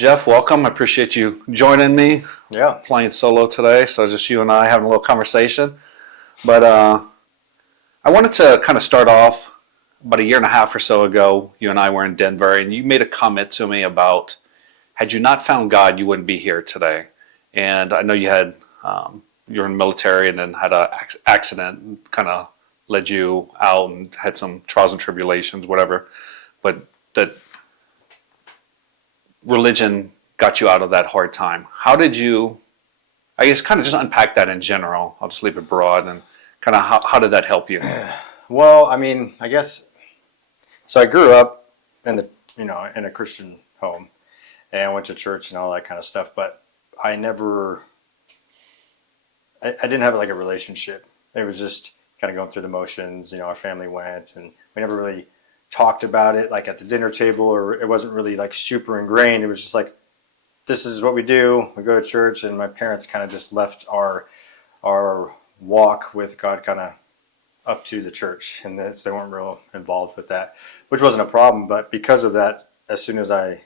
Jeff, welcome. I appreciate you joining me. Yeah. Playing solo today, so just you and I having a little conversation. But I wanted to kind of start off about a year and a half or so ago. You and I were in Denver, and you made a comment to me about had you not found God, you wouldn't be here today. And I know you had you were in the military and then had an accident, and kind of led you out and had some trials and tribulations, whatever. But that religion got you out of that hard time. How did you, I guess, kind of just unpack that in general? I'll just leave it broad and kind of how did that help you? Well, I mean, I guess so. I grew up in in a Christian home and went to church and all that kind of stuff. But I never, I didn't have like a relationship. It was just kind of going through the motions. Our family went, and we never really talked about it like at the dinner table, or it wasn't really like super ingrained. It was just like, this is what we do. We go to church, and my parents kind of just left our walk with God kind of up to the church, and they weren't real involved with that, which wasn't a problem. But because of that, as soon as I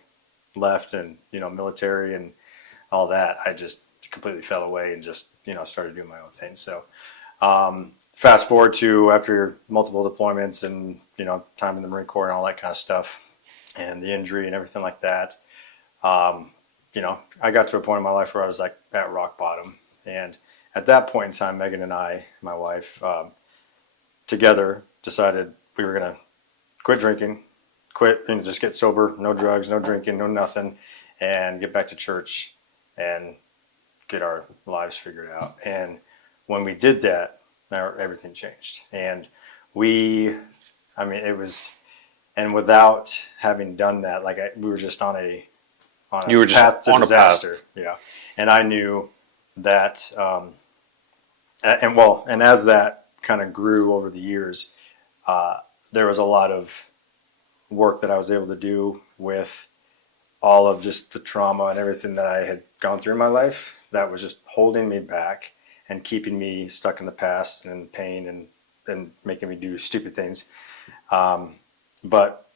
left and military and all that, I just completely fell away and just started doing my own thing. So fast forward to after multiple deployments and time in the Marine Corps and all that kind of stuff, and the injury and everything like that. I got to a point in my life where I was like at rock bottom, and at that point in time, Megan and I, my wife, together decided we were gonna quit drinking, quit and just get sober, no drugs, no drinking, no nothing, and get back to church and get our lives figured out. And when we did that, everything changed. And it was, and without having done that, we were just on a You were just path to on a disaster. Yeah. And I knew that, and as that kind of grew over the years, there was a lot of work that I was able to do with all of just the trauma and everything that I had gone through in my life that was just holding me back and keeping me stuck in the past and pain and making me do stupid things. But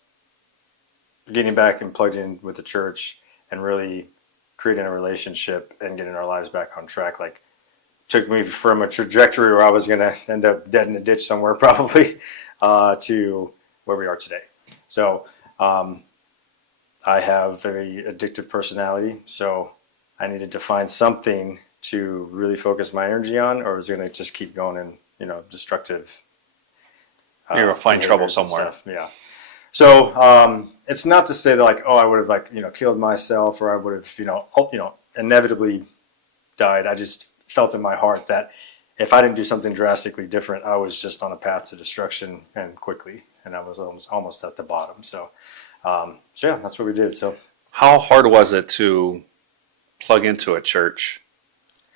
getting back and plugged in with the church and really creating a relationship and getting our lives back on track, took me from a trajectory where I was going to end up dead in a ditch somewhere probably to where we are today. So I have a very addictive personality, so I needed to find something to really focus my energy on, or I was going to just keep going in destructive You're going to find trouble somewhere. Yeah. So it's not to say that I would have killed myself, or I would have inevitably died. I just felt in my heart that if I didn't do something drastically different, I was just on a path to destruction, and quickly, and I was almost at the bottom. So yeah, that's what we did. So How hard was it to plug into a church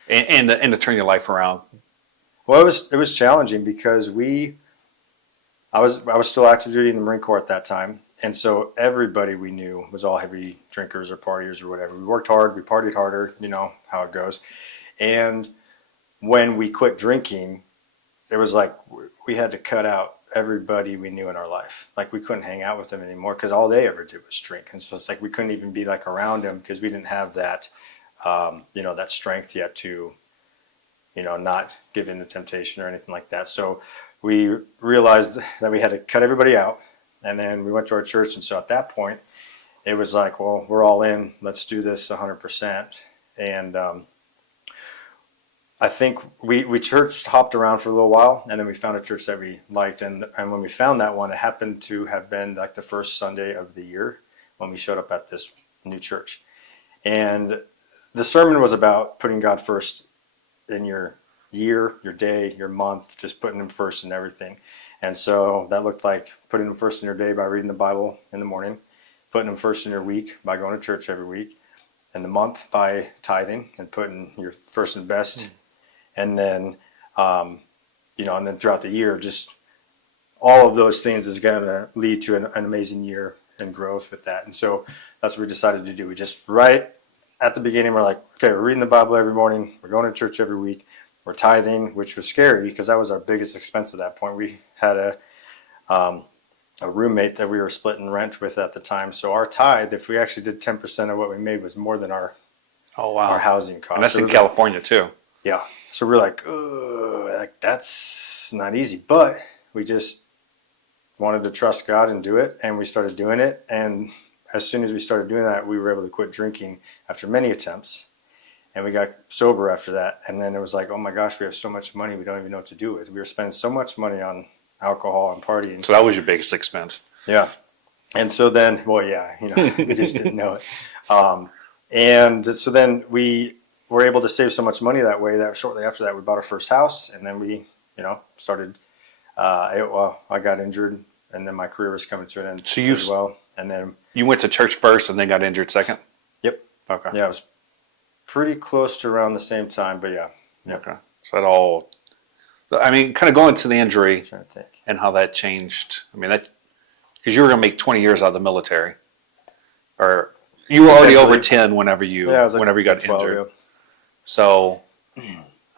and to turn your life around? Well, it was challenging because I was still active duty in the Marine Corps at that time, and so everybody we knew was all heavy drinkers or partiers or whatever. We worked hard, we partied harder, how it goes. And when we quit drinking, it was like we had to cut out everybody we knew in our life. We couldn't hang out with them anymore because all they ever did was drink. And so it's like we couldn't even be around them because we didn't have that, that strength yet to, not give in to temptation or anything like that. So we realized that we had to cut everybody out. And then we went to our church. And so at that point, it was like, well, we're all in. Let's do this 100%. And I think we church hopped around for a little while, and then we found a church that we liked. And when we found that one, it happened to have been the first Sunday of the year when we showed up at this new church. And the sermon was about putting God first in your year, your day, your month, just putting him first in everything. And so that looked like putting him first in your day by reading the Bible in the morning, putting him first in your week by going to church every week, and the month by tithing and putting your first and best. And then, and then throughout the year, just all of those things is going to lead to an amazing year and growth with that. And so that's what we decided to do. We just, right at the beginning, we're like, okay, we're reading the Bible every morning. We're going to church every week. We're tithing, which was scary because that was our biggest expense at that point. We had a a roommate that we were splitting rent with at the time. So our tithe, if we actually did 10% of what we made, was more than our Oh wow. housing costs. And that's So in it was California too. yeah. So we're like, oh, like, that's not easy. But we just wanted to trust God and do it. And we started doing it. And as soon as we started doing that, we were able to quit drinking after many attempts. And we got sober after that. And then it was like, oh my gosh, we have so much money we don't even know what to do with. We were spending so much money on alcohol and partying. So that was your biggest expense. Yeah. And so then, well, yeah, we just didn't know it. And so then we were able to save so much money that way that shortly after that we bought our first house, and then we, started. I got injured, and then my career was coming to an end as well. And then you went to church first, and then got injured second. Yep. Okay. Yeah, it was pretty close to around the same time, but yeah. Yep. Okay. So that all. I mean, kind of going to the injury I'm trying to think. and how that changed. I mean, that because you were going to make 20 years out of the military, or you were already over 10 whenever you got 12, injured. yeah. So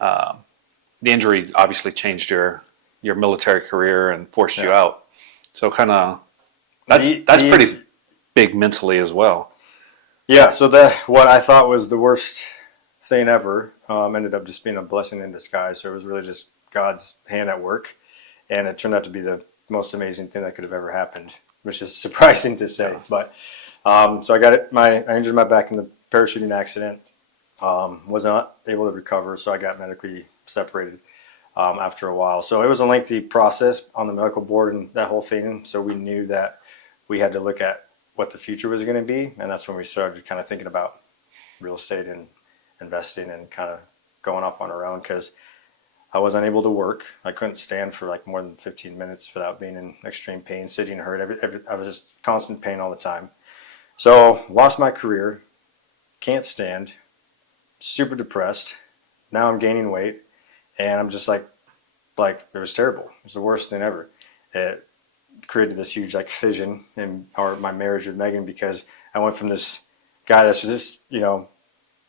the injury obviously changed your military career and forced you out. So kind of that's pretty big mentally as well. Yeah. So what I thought was the worst thing ever ended up just being a blessing in disguise. So it was really just God's hand at work, and it turned out to be the most amazing thing that could have ever happened, which is surprising to say. But so I got it. I injured my back in the parachuting accident. Was not able to recover, so I got medically separated after a while. So it was a lengthy process on the medical board and that whole thing. So we knew that we had to look at what the future was going to be, and that's when we started kind of thinking about real estate and investing and kind of going off on our own, because I was unable to work. I couldn't stand for like more than 15 minutes without being in extreme pain, sitting hurt. I was just constant pain all the time. So lost my career, can't stand, super depressed. Now I'm gaining weight, and I'm just like it was terrible. It was the worst thing ever. It created this huge like fission in my marriage with Megan, because I went from this guy that's just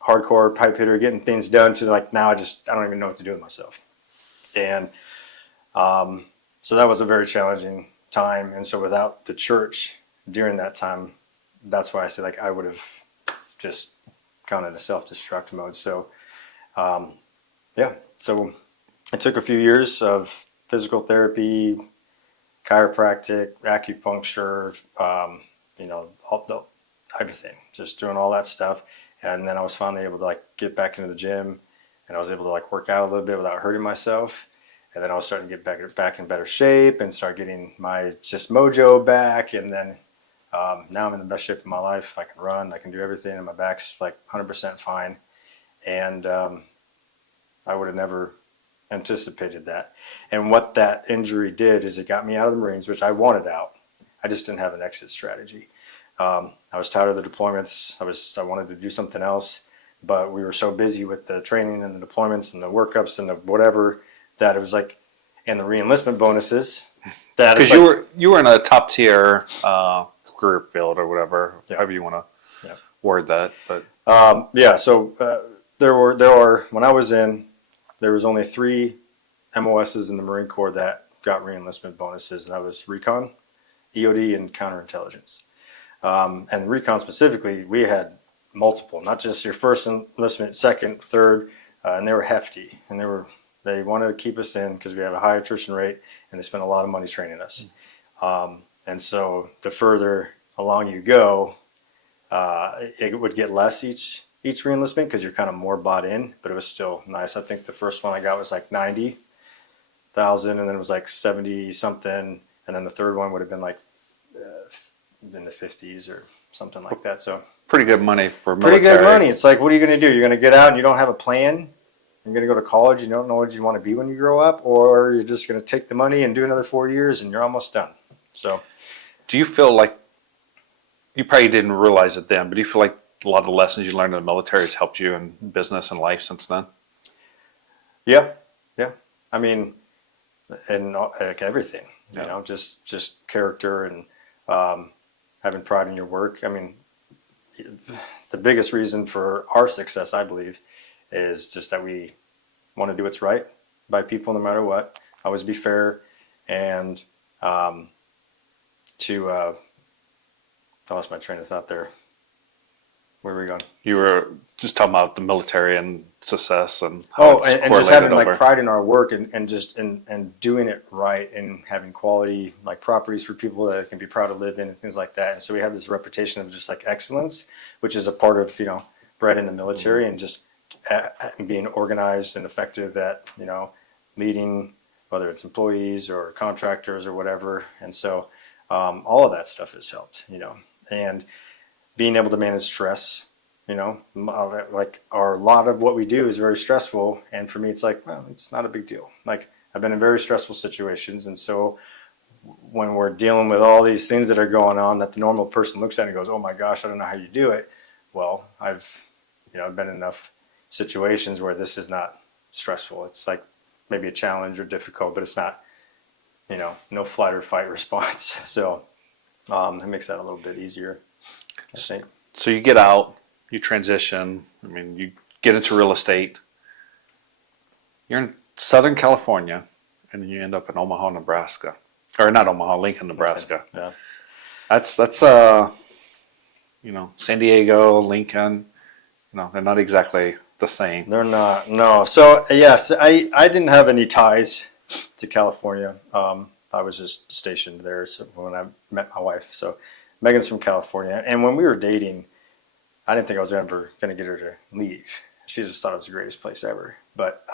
hardcore pipe hitter getting things done to like now I don't even know what to do with myself. And so that was a very challenging time. And so without the church during that time, that's why I say like I would have just gone into self-destruct mode. So so it took a few years of physical therapy, chiropractic, acupuncture, everything, just doing all that stuff. And then I was finally able to like get back into the gym, and I was able to like work out a little bit without hurting myself. And then I was starting to get back in better shape and start getting my just mojo back. And then now I'm in the best shape of my life. I can run, I can do everything, and my back's like 100% fine. And I would have never anticipated that. And what that injury did is it got me out of the Marines, which I wanted out. I just didn't have an exit strategy. I was tired of the deployments. I wanted to do something else, but we were so busy with the training and the deployments and the workups and the whatever that it was like, and the re-enlistment bonuses. That because you were in a top tier career field or whatever, however you want to word that. But so there were when I was in, there was only 3 MOSs in the Marine Corps that got re-enlistment bonuses, and that was recon, EOD, and counterintelligence. And recon specifically, we had multiple, not just your first enlistment, second, third, and they were hefty, and they wanted to keep us in because we have a high attrition rate, and they spent a lot of money training us. And so the further along you go, it would get less each re-enlistment because you're kind of more bought in, but it was still nice. I think the first one I got was like 90,000, and then it was like 70 something, and then the third one would have been like in the 50s or something like that. So pretty good money for military. Pretty good money. It's like, what are you going to do? You're going to get out and you don't have a plan. You're going to go to college. You don't know what you want to be when you grow up, or you're just going to take the money and do another 4 years and you're almost done. So, do you feel like you probably didn't realize it then, but do you feel like a lot of the lessons you learned in the military has helped you in business and life since then? Yeah. I mean, and like everything, just character and having pride in your work. I mean, the biggest reason for our success, I believe, is just that we want to do what's right by people no matter what. Always be fair, and to I lost my train of thought there. Where were we going? You were just talking about the military and success and how it's and just correlated having over. like pride in our work and just and doing it right and having quality like properties for people that can be proud to live in and things like that. And so we have this reputation of just like excellence, which is a part of, you know, bred in the military, and just being organized and effective at, you know, leading, whether it's employees or contractors or whatever. And so all of that stuff has helped, you know, and being able to manage stress, you know, like a lot of what we do is very stressful. And for me, it's like, well, it's not a big deal. Like I've been in very stressful situations. And so when we're dealing with all these things that are going on that the normal person looks at and goes, oh my gosh, I don't know how you do it. Well, I've been in enough situations where this is not stressful. It's like maybe a challenge or difficult, but it's not, you know, no flight or fight response. So it makes that a little bit easier, I think. So you get out, you transition. I mean, you get into real estate. You're in Southern California, and then you end up in Omaha, Nebraska, or not Omaha, Lincoln, Nebraska. Yeah. That's you know, San Diego, Lincoln. You know, they're not exactly the same. They're not, no. So yes, I didn't have any ties to California. I was just stationed there when I met my wife. So Megan's from California, and when we were dating, I didn't think I was ever going to get her to leave. She just thought it was the greatest place ever. But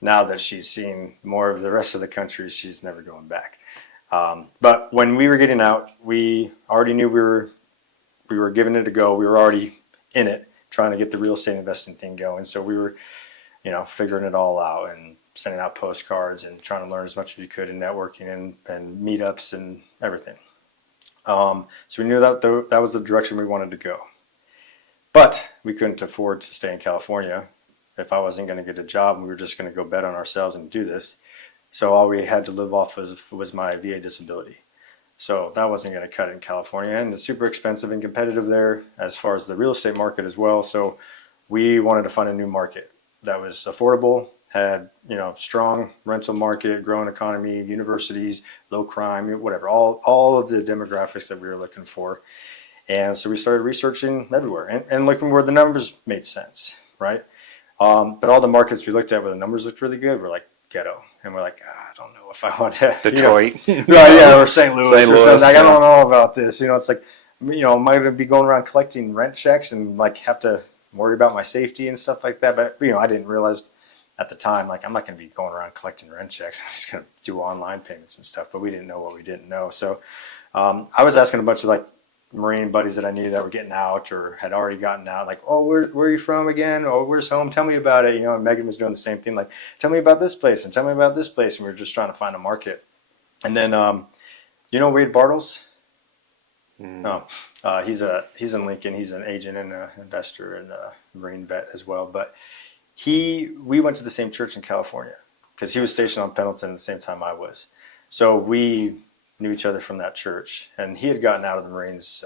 now that she's seen more of the rest of the country, she's never going back. But when we were getting out, we already knew we were giving it a go. We were already in it, trying to get the real estate investing thing going. So we were, you know, figuring it all out and sending out postcards and trying to learn as much as we could in networking and meetups and everything. So we knew that that was the direction we wanted to go. But we couldn't afford to stay in California if I wasn't going to get a job, and we were just going to go bet on ourselves and do this. So all we had to live off of was my VA disability. So that wasn't going to cut it in California, and it's super expensive and competitive there as far as the real estate market as well. So we wanted to find a new market that was affordable, had, you know, strong rental market, growing economy, universities, low crime, whatever, all of the demographics that we were looking for. And so we started researching everywhere and looking where the numbers made sense, right? But all the markets we looked at where the numbers looked really good were like ghetto, and we're like, I don't know if I want to. Detroit, you know, yeah, or St. Louis, St. or Louis, something. Like, yeah. I don't know about this. You know, it's like, you know, am I going to be going around collecting rent checks and like have to worry about my safety and stuff like that? But, you know, I didn't realize at the time, like, I'm not going to be going around collecting rent checks. I'm just going to do online payments and stuff. But we didn't know what we didn't know. So I was asking a bunch of like Marine buddies that I knew that were getting out or had already gotten out, like, oh, where are you from again? Oh, where's home? Tell me about it. You know, and Megan was doing the same thing, like, tell me about this place and tell me about this place. And we were just trying to find a market. And then, you know, Wade Bartles? No, he's in Lincoln. He's an agent and an investor and a Marine vet as well. But we went to the same church in California because he was stationed on Pendleton at the same time I was. So we knew each other from that church, and he had gotten out of the Marines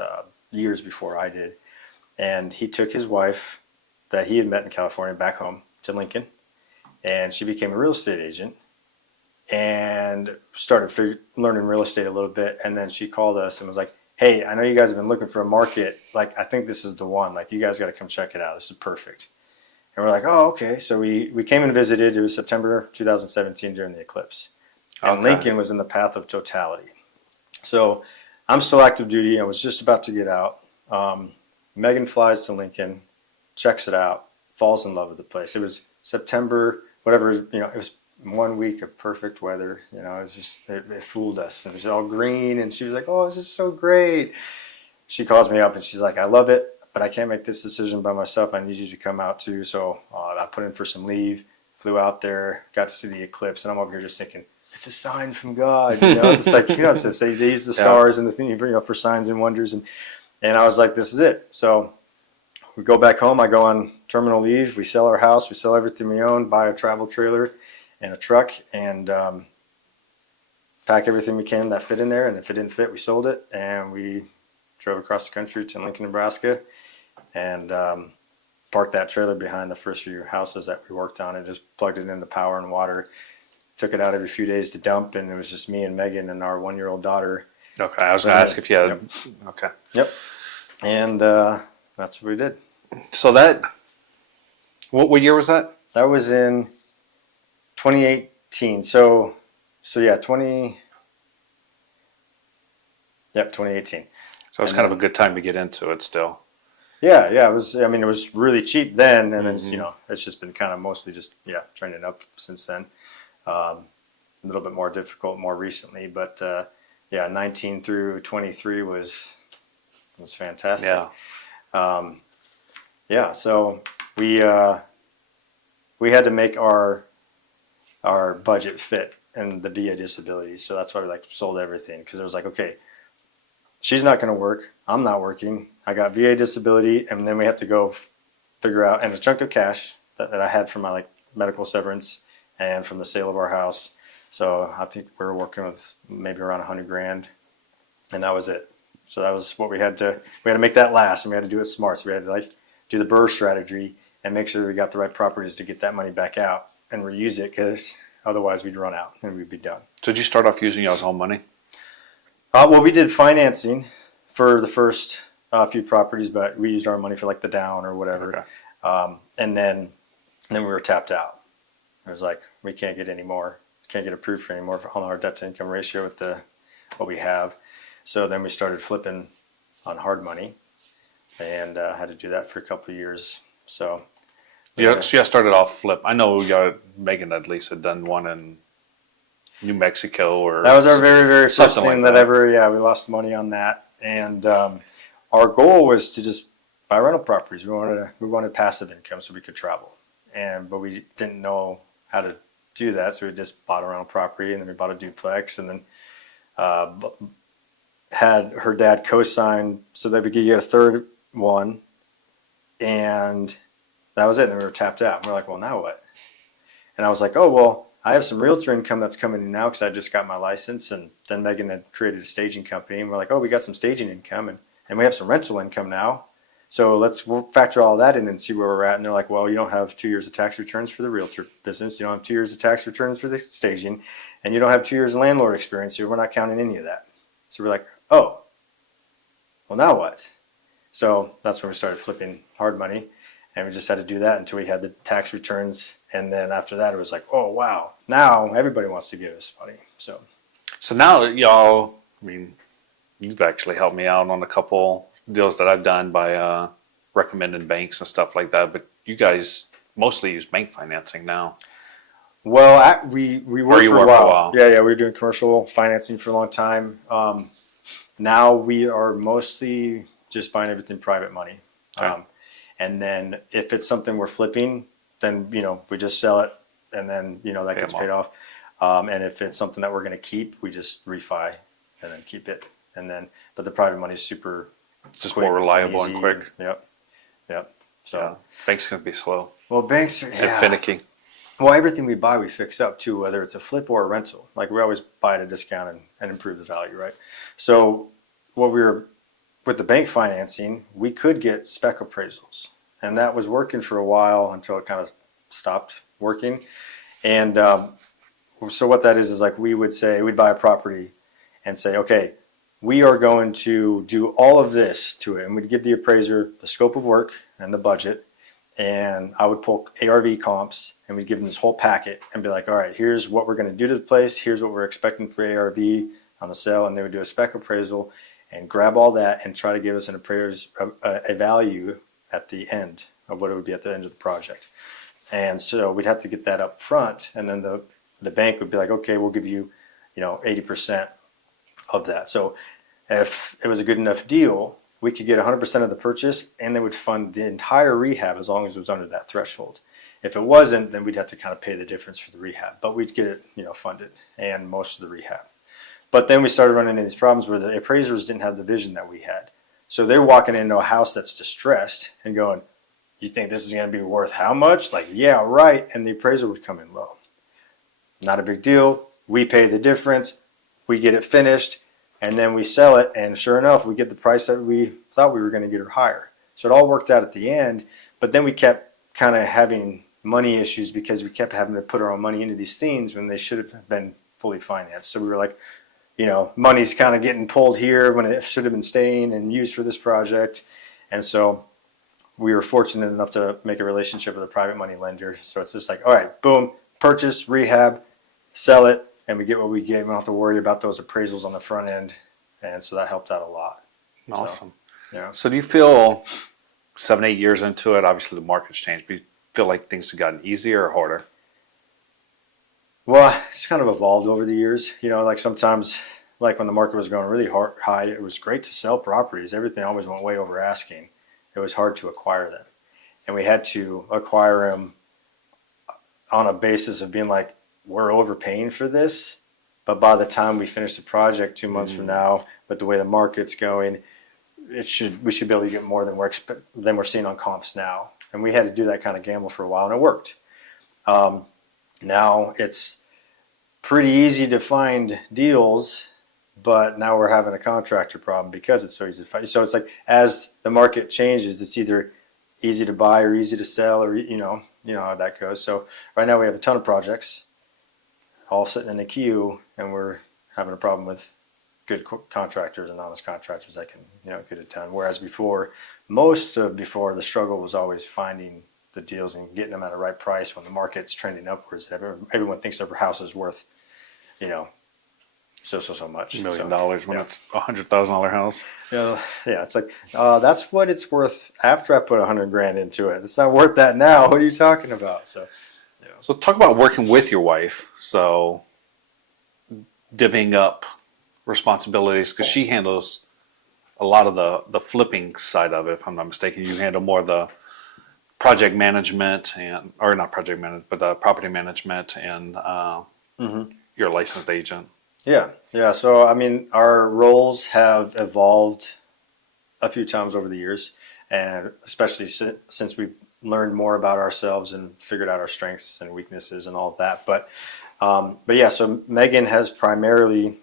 years before I did. And he took his wife that he had met in California back home to Lincoln, and she became a real estate agent and started learning real estate a little bit. And then she called us and was like, hey, I know you guys have been looking for a market. Like, I think this is the one. Like, you guys got to come check it out. This is perfect. And we're like, oh, okay. So we came and visited. It was September 2017 during the eclipse. And Okay. Lincoln was in the path of totality. So I'm still active duty. I was just about to get out. Megan flies to Lincoln, checks it out, falls in love with the place. It was September, whatever, you know, it was 1 week of perfect weather. You know, it was just, it fooled us. It was all green, and she was like, oh, this is so great. She calls me up and she's like, I love it, but I can't make this decision by myself. I need you to come out too. So I put in for some leave, flew out there, got to see the eclipse, and I'm over here just thinking, it's a sign from God. You know, it's like, you know, it's they use the stars and the thing, you know, for signs and wonders. And I was like, this is it. So we go back home. I go on terminal leave. We sell our house. We sell everything we own, buy a travel trailer and a truck, and pack everything we can that fit in there. And if it didn't fit, we sold it. And we drove across the country to Lincoln, Nebraska, and parked that trailer behind the first few houses that we worked on and just plugged it into power and water. Took it out every few days to dump, and it was just me and Megan and our 1-year-old daughter. Okay, I was going to ask if you had. Yep. Okay. Yep. And that's what we did. So that, what year was that? That was in 2018. So yeah, 2018. So it's And kind of then, a good time to get into it still. yeah, it was. I mean, it was really cheap then, and then Mhm. it's just been kind of mostly just trending up since then. A little bit more difficult more recently, but 19 through 23 was fantastic. Yeah. So we had to make our budget fit and the VA disability. So that's why we sold everything, because it was like, okay, she's not going to work. I'm not working. I got VA disability, and then we have to go figure out, and a chunk of cash that I had from my medical severance and from the sale of our house. So I think we were working with maybe around $100,000, and that was it. So that was what we had to make that last, and we had to do it smart. So we had to do the BRRRR strategy and make sure that we got the right properties to get that money back out and reuse it, because otherwise we'd run out and we'd be done. So did you start off using y'all's own money? Well, we did financing for the first few properties, but we used our money for the down or whatever. Okay. And then we were tapped out. It was like, we can't get any more, can't get approved for any more on our debt to income ratio with what we have. So then we started flipping on hard money, and had to do that for a couple of years. So Yeah, so you started off flip. I know y'all, Megan at least had done one in New Mexico or that was our very, very first something thing like that that. we lost money on that. And our goal was to just buy rental properties. We wanted passive income so we could travel. But we didn't know how to do that, so we just bought a rental property, and then we bought a duplex, and then had her dad co-sign so that we could get a third one, and that was it. And then we were tapped out. And we're like, well, now what? And I was like, oh, well, I have some realtor income that's coming in now because I just got my license. And then Megan had created a staging company, and we're like, oh, we got some staging income, and we have some rental income now. So we'll factor all that in and see where we're at. And they're like, well, you don't have 2 years of tax returns for the realtor business. You don't have 2 years of tax returns for the staging, and you don't have 2 years of landlord experience. So we're not counting any of that. So we're like, oh, well, now what? So that's when we started flipping hard money, and we just had to do that until we had the tax returns. And then after that, it was like, oh, wow, now everybody wants to give us money. So now y'all, I mean, you've actually helped me out on a couple deals that I've done by recommending banks and stuff like that. But you guys mostly use bank financing now. well, we worked you for a were for a while. while. Yeah, we were doing commercial financing for a long time. Now we are mostly just buying everything private money. Okay. And then if it's something we're flipping, then we just sell it, and then that Pay gets them paid off. And if it's something that we're going to keep, we just refi and then keep it. And then, but the private money is super It's just quick more reliable and easy. quick. Yep. So Yeah. Banks can be slow well, banks are and finicky. Well, everything we buy, we fix up too, whether it's a flip or a rental. Like we always buy at a discount and improve the value, right? So with the bank financing, we could get spec appraisals, and that was working for a while until it kind of stopped working. And so what that is like we'd buy a property and say, okay, we are going to do all of this to it, and we'd give the appraiser the scope of work and the budget. And I would pull ARV comps, and we'd give them this whole packet and be like, all right, here's what we're going to do to the place. Here's what we're expecting for ARV on the sale. And they would do a spec appraisal and grab all that and try to give us an appraiser's a value at the end of what it would be at the end of the project. And so we'd have to get that up front. And then the bank would be like, okay, we'll give you, 80% of that. So if it was a good enough deal, we could get 100% of the purchase, and they would fund the entire rehab as long as it was under that threshold. If it wasn't, then we'd have to kind of pay the difference for the rehab, but we'd get it, funded and most of the rehab. But then we started running into these problems where the appraisers didn't have the vision that we had. So they're walking into a house that's distressed and going, you think this is going to be worth how much? Like, yeah, right. And the appraiser would come in low. Not a big deal. We pay the difference. We get it finished. And then we sell it, and sure enough, we get the price that we thought we were going to get or higher. So it all worked out at the end, but then we kept kind of having money issues because we kept having to put our own money into these things when they should have been fully financed. So we were like, money's kind of getting pulled here when it should have been staying and used for this project. And so we were fortunate enough to make a relationship with a private money lender. So it's just like, all right, boom, purchase, rehab, sell it, and we get what we get. We don't have to worry about those appraisals on the front end. And so that helped out a lot. Awesome. So, yeah. So do you feel 7-8 years into it, obviously the market's changed, but you feel like things have gotten easier or harder? Well, it's kind of evolved over the years. Like sometimes, like when the market was going really high, it was great to sell properties. Everything always went way over asking. It was hard to acquire them. And we had to acquire them on a basis of being like, we're overpaying for this. But by the time we finish the project 2 months from now, with the way the market's going, we should be able to get more than we're seeing on comps now. And we had to do that kind of gamble for a while, and it worked. Now it's pretty easy to find deals, but now we're having a contractor problem because it's so easy to find. So it's like as the market changes, it's either easy to buy or easy to sell, or you know how that goes. So right now we have a ton of projects all sitting in the queue, and we're having a problem with good contractors and honest contractors that can get it done. Whereas before the struggle was always finding the deals and getting them at the right price when the market's trending upwards. Everyone thinks their house is worth so much. $1 million when it's $100,000 house. Yeah, it's like that's what it's worth after I put $100,000 into it. It's not worth that now. What are you talking about? So talk about working with your wife. So divvying up responsibilities, because she handles a lot of the flipping side of it, if I'm not mistaken. You handle more of the project management or not project management, but the property management and you're a licensed agent. Yeah. So I mean, our roles have evolved a few times over the years, and especially since we've learned more about ourselves and figured out our strengths and weaknesses and all of that. But yeah, so Megan has primarily,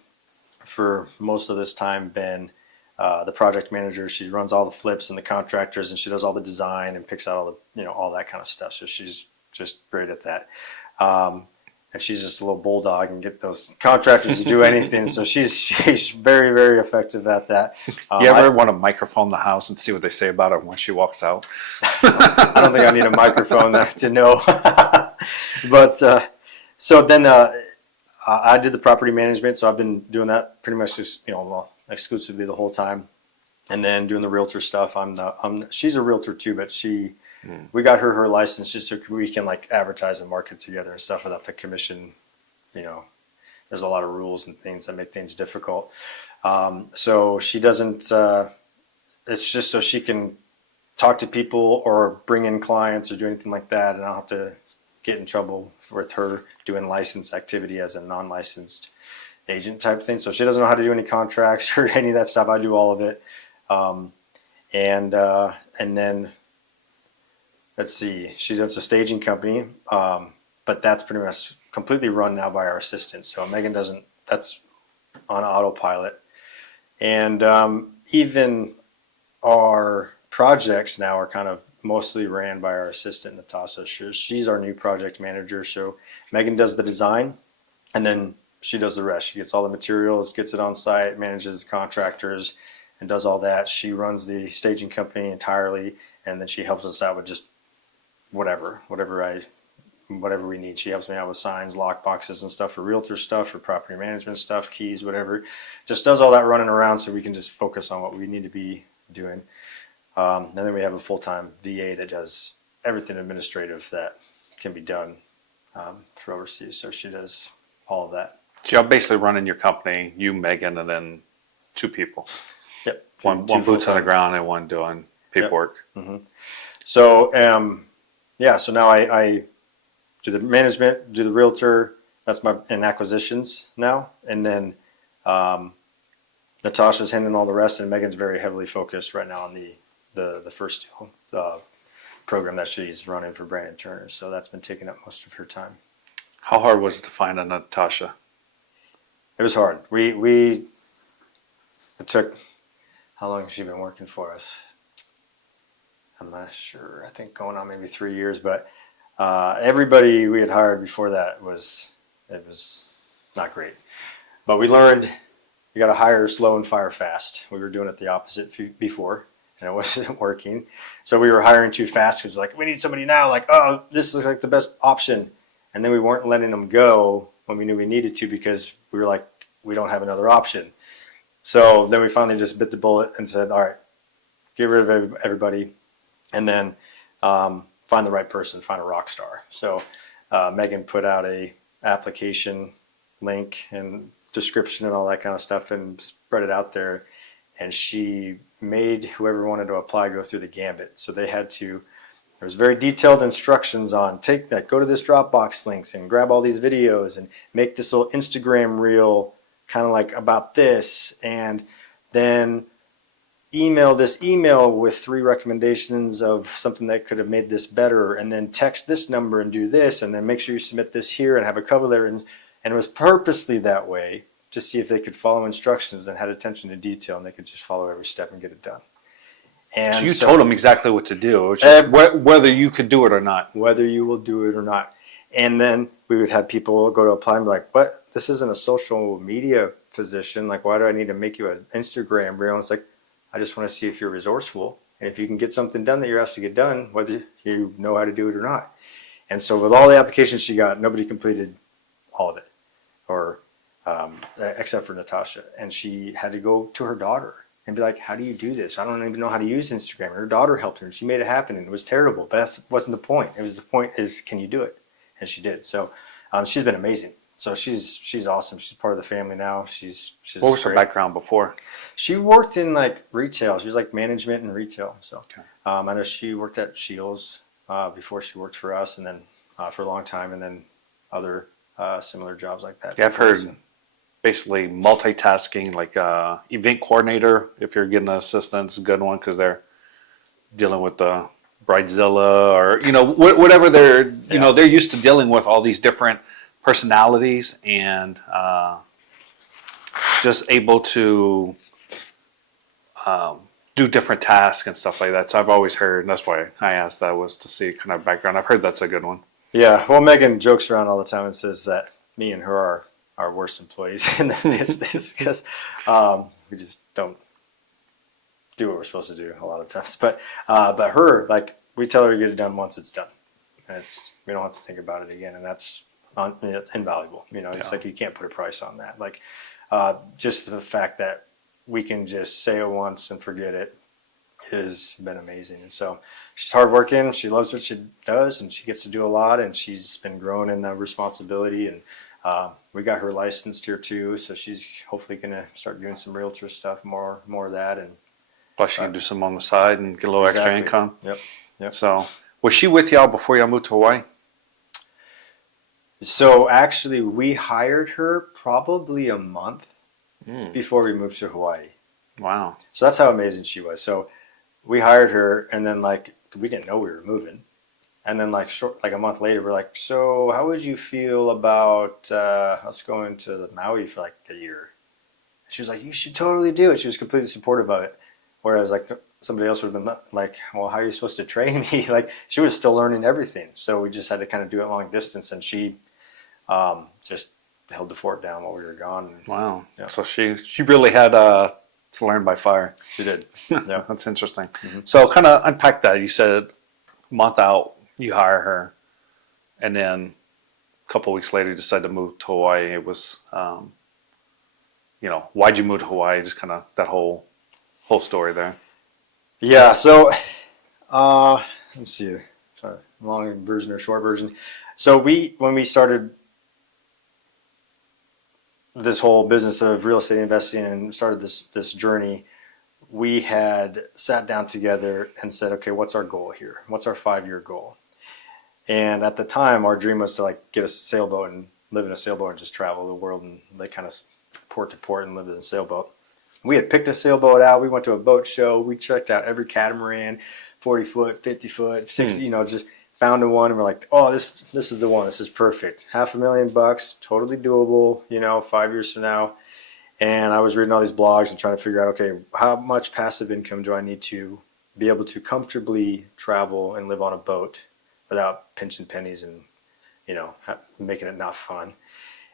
for most of this time, been the project manager. She runs all the flips and the contractors, and she does all the design and picks out all the all that kind of stuff. So she's just great at that. And she's just a little bulldog and get those contractors to do anything. So she's very, very effective at that. You ever want to microphone the house and see what they say about her when she walks out? I don't think I need a microphone to know. But so then I did the property management. So I've been doing that pretty much just exclusively the whole time, and then doing the realtor stuff. She's a realtor too, but we got her license just so we can like advertise and market together and stuff without the commission. There's a lot of rules and things that make things difficult. So she doesn't. It's just so she can talk to people or bring in clients or do anything like that, and I don't have to get in trouble with her doing licensed activity as a non-licensed agent type thing. So she doesn't know how to do any contracts or any of that stuff. I do all of it. And then let's see, she does a staging company, but that's pretty much completely run now by our assistant. So Megan that's on autopilot. And even our projects now are kind of mostly ran by our assistant, Natasha. She's our new project manager. So Megan does the design, and then she does the rest. She gets all the materials, gets it on site, manages contractors, and does all that. She runs the staging company entirely, and then she helps us out with just whatever we need. She helps me out with signs, lock boxes and stuff for realtor stuff, for property management stuff, keys, whatever. Just does all that running around so we can just focus on what we need to be doing. And then we have a full-time VA that does everything administrative that can be done for overseas. So she does all of that. So you're basically running your company, you, Megan, and then 2 people. Yep. One boots on the ground and one doing paperwork. Yep. Mm-hmm. So so now I do the management, do the realtor. That's in acquisitions now, and then Natasha's handling all the rest, and Megan's very heavily focused right now on the first deal program that she's running for Brandon Turner. So that's been taking up most of her time. How hard was it to find a Natasha? It was hard. It took, how long has she been working for us? I'm not sure. I think going on maybe 3 years, but everybody we had hired before that was not great. But we learned you got to hire slow and fire fast. We were doing it the opposite before, and it wasn't working. So we were hiring too fast because like, we need somebody now. Like, oh, this is like the best option. And then we weren't letting them go when we knew we needed to because we were like, we don't have another option. So then we finally just bit the bullet and said, all right, get rid of everybody, and then find the right person, find a rock star. So Megan put out a application link and description and all that kind of stuff and spread it out there. And she made whoever wanted to apply go through the gambit. So they had to, there was very detailed instructions on take that, go to this Dropbox links and grab all these videos and make this little Instagram reel kind of like about this, and then email this email with 3 recommendations of something that could have made this better, and then text this number and do this, and then make sure you submit this here and have a cover letter. And it was purposely that way to see if they could follow instructions and had attention to detail, and they could just follow every step and get it done. And So you told them exactly what to do. It was just whether you could do it or not. Whether you will do it or not. And then we would have people go to apply and be like, what? This isn't a social media position. Like, why do I need to make you an Instagram reel? And it's like, I just want to see if you're resourceful. And if you can get something done that you're asked to get done, whether you know how to do it or not. And so with all the applications she got, nobody completed all of it, or except for Natasha. And she had to go to her daughter and be like, how do you do this? I don't even know how to use Instagram. And her daughter helped her and she made it happen, and it was terrible. But that wasn't the point. It was the point is, can you do it? And she did. So she's been amazing. So she's awesome. She's part of the family now. She's What was her great. background before? She worked in like retail. She was like management and retail. So I know she worked at Shields before she worked for us, and then for a long time, and then other similar jobs like that. Yeah, I've heard basically multitasking, like event coordinator, if you're getting an assistant, it's a good one because they're dealing with the bridezilla or, whatever they're, they're used to dealing with all these different personalities and just able to do different tasks and stuff like that. So I've always heard, and that's why I asked that, was to see kind of background. I've heard that's a good one. Yeah, well, Megan jokes around all the time and says that me and her are our worst employees in the business because we just don't do what we're supposed to do a lot of times. But her, like, we tell her to get it done once it's done, and we don't have to think about it again, and that's invaluable. It's like you can't put a price on that. Like just the fact that we can just say it once and forget it has been amazing. And so she's hardworking. She loves what she does, and she gets to do a lot. And she's been growing in the responsibility. And we got her licensed here too, so she's hopefully going to start doing some realtor stuff, more of that. And plus, she can do some on the side and get a little extra income. Yep. So, was she with y'all before y'all moved to Hawaii? So actually, we hired her probably a month before we moved to Hawaii. Wow. So that's how amazing she was. So we hired her, and then like we didn't know we were moving, and then like a month later, we're like, so how would you feel about us going to Maui for like a year? She was like, you should totally do it. She was completely supportive of it. Whereas like somebody else would have been like, well, how are you supposed to train me? Like she was still learning everything. So we just had to kind of do it long distance, and she just held the fort down while we were gone. Wow. Yeah. So she really had to learn by fire. She did. Yeah. That's interesting. Mm-hmm. So kind of unpack that. You said a month out, you hire her, and then a couple of weeks later, you decide to move to Hawaii. It was, why'd you move to Hawaii? Just kind of that whole story there. Yeah. So let's see. Sorry, long version or short version. So when we started this whole business of real estate investing and started this journey, we had sat down together and said, okay, what's our goal here? What's our 5-year goal? And at the time, our dream was to like get a sailboat and live in a sailboat and just travel the world and like kind of port to port and live in a sailboat. We had picked a sailboat out. We went to a boat show. We checked out every catamaran, 40 foot, 50 foot, 60, just found one, and we're like, oh, this is the one. This is perfect. $500,000, totally doable, 5 years from now. And I was reading all these blogs and trying to figure out, okay, how much passive income do I need to be able to comfortably travel and live on a boat without pinching pennies and, making it not fun.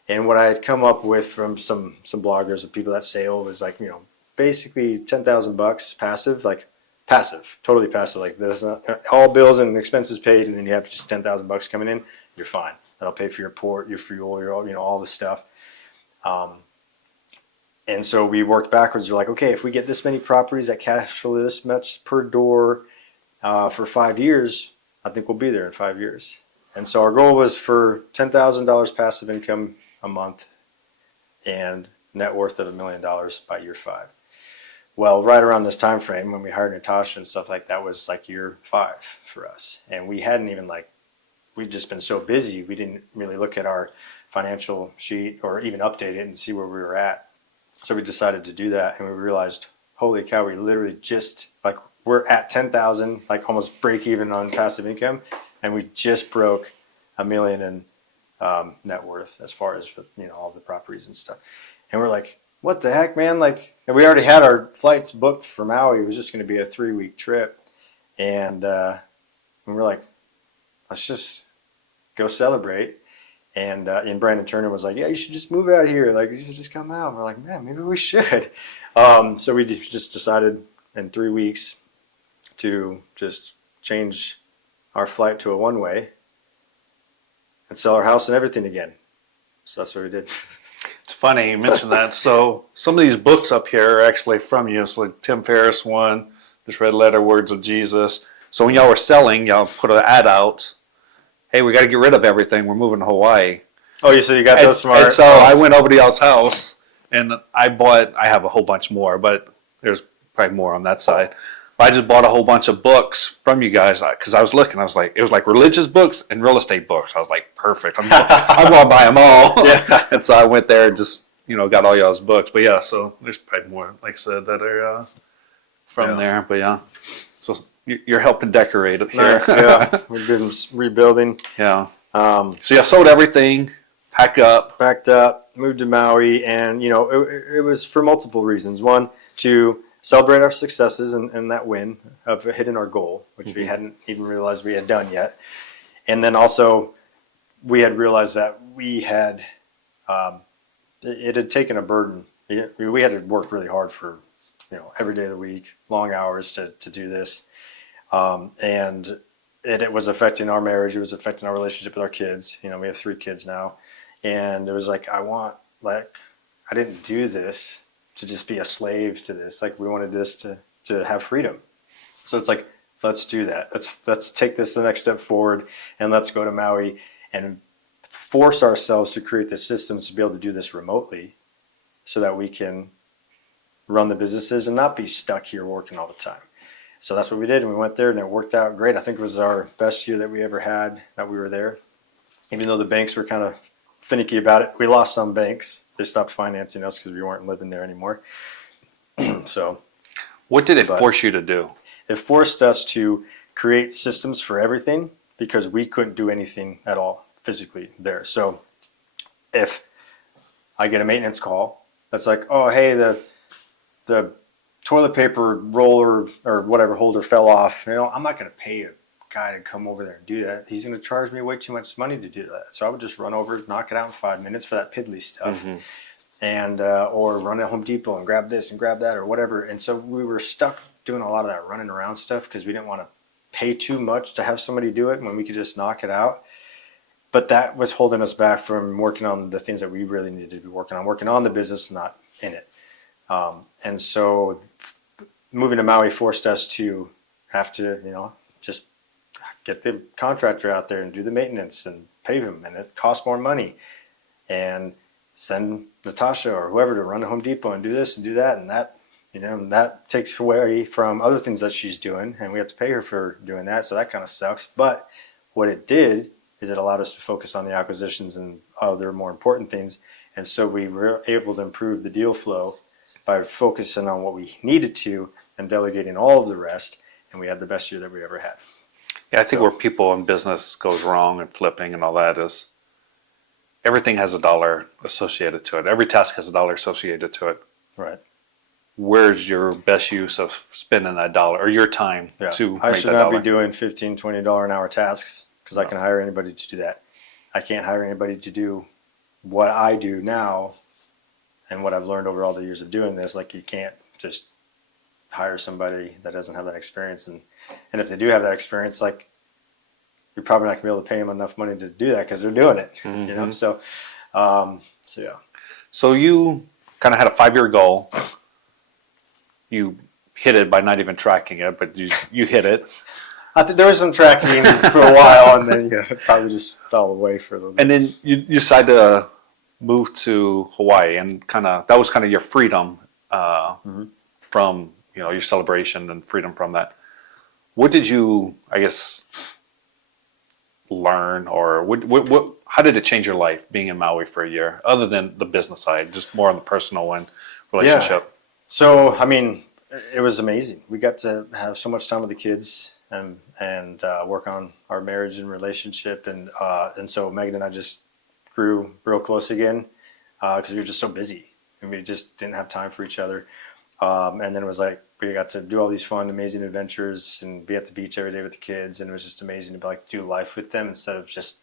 And what I had come up with from some bloggers and people that sail was like, basically $10,000 passive, like passive, totally passive. Like there's not all bills and expenses paid, and then you have just $10,000 coming in. You're fine. That'll pay for your port, your fuel, your all the stuff. And so we worked backwards. You're like, okay, if we get this many properties that cash flow this much per door for 5 years, I think we'll be there in 5 years. And so our goal was for $10,000 passive income a month and net worth of $1 million by year 5. Well, right around this time frame when we hired Natasha and stuff like that was like year 5 for us. And we hadn't even we'd just been so busy, we didn't really look at our financial sheet or even update it and see where we were at. So we decided to do that, and we realized, holy cow, we literally just, we're at 10,000, almost break even on passive income, and we just broke $1 million in net worth as far as, all the properties and stuff. And we're like, what the heck, man? And we already had our flights booked for Maui. It was just going to be a 3-week trip. And we're like, let's just go celebrate. And Brandon Turner was like, yeah, you should just move out here. You should just come out. And we're like, man, maybe we should. So we just decided in 3 weeks to just change our flight to a one-way and sell our house and everything again. So that's what we did. It's funny you mentioned that. So some of these books up here are actually from you. So like Tim Ferriss one, this Red Letter, Words of Jesus. So when y'all were selling, y'all put an ad out. Hey, we got to get rid of everything. We're moving to Hawaii. Oh, so you got those from our... And so I went over to y'all's house, and I have a whole bunch more, but there's probably more on that side. But I just bought a whole bunch of books from you guys because I was looking. I was like, it was like religious books and real estate books. I was like, perfect. I'm going to buy them all. Yeah. And so I went there and just, got all y'all's books. But yeah, so there's probably more, like I said, that are from there. But yeah, so you're helping decorate it here. Nice, yeah. We've been rebuilding. Yeah. So yeah, sold everything, packed up, moved to Maui, and it was for multiple reasons. One, to celebrate our successes and that win of hitting our goal, which we hadn't even realized we had done yet. And then also, we had realized that we had it had taken a burden. We had to work really hard for every day of the week, long hours to do this. And it was affecting our marriage. It was affecting our relationship with our kids. We have 3 kids now. And it was like, I didn't do this to just be a slave to this. We wanted this to have freedom. So it's like, let's do that. Let's take this the next step forward, and let's go to Maui and force ourselves to create the systems to be able to do this remotely so that we can run the businesses and not be stuck here working all the time. So that's what we did, and we went there, and it worked out great. I think it was our best year that we ever had that we were there. Even though the banks were kind of finicky about it, we lost some banks. They stopped financing us because we weren't living there anymore. So, what did it force you to do? It forced us to create systems for everything because we couldn't do anything at all physically there. So, if I get a maintenance call that's like, oh, hey, the toilet paper roller or whatever holder fell off. I'm not going to pay a guy to come over there and do that. He's going to charge me way too much money to do that. So I would just run over, knock it out in 5 minutes for that piddly stuff, and or run at Home Depot and grab this and grab that or whatever. And so we were stuck doing a lot of that running around stuff because we didn't want to pay too much to have somebody do it when we could just knock it out. But that was holding us back from working on the things that we really needed to be working on the business, not in it. And so moving to Maui forced us to have to, just get the contractor out there and do the maintenance and pay him, and it costs more money. And send Natasha or whoever to run to Home Depot and do this and do that, and that, and that takes away from other things that she's doing, and we have to pay her for doing that, so that kind of sucks. But what it did is it allowed us to focus on the acquisitions and other more important things, and so we were able to improve the deal flow by focusing on what we needed to and delegating all of the rest, and we had the best year that we ever had. Yeah, I think where people in business goes wrong and flipping and all that is everything has a dollar associated to it. Every task has a dollar associated to it. Right. Where's your best use of spending that dollar or your time to make that dollar? I should not be doing $15, $20 an hour tasks because I can hire anybody to do that. I can't hire anybody to do what I do now and what I've learned over all the years of doing this, like you can't just hire somebody that doesn't have that experience. And if they do have that experience, like you're probably not gonna be able to pay them enough money to do that because they're doing it, you know? So, so yeah. So you kind of had a 5-year goal. You hit it by not even tracking it, but you hit it. I think there was some tracking for a while, and then it probably just fell away for a little bit. And then you decided to move to Hawaii, and that was kind of your freedom from your celebration and freedom from that. What did you, I guess, learn, or what? How did it change your life being in Maui for a year, other than the business side, just more on the personal and relationship? Yeah. So, I mean, it was amazing. We got to have so much time with the kids and work on our marriage and relationship, and so Megan and I just grew real close again because we were just so busy and we just didn't have time for each other. And then it was like we got to do all these fun, amazing adventures and be at the beach every day with the kids, and it was just amazing to like do life with them instead of just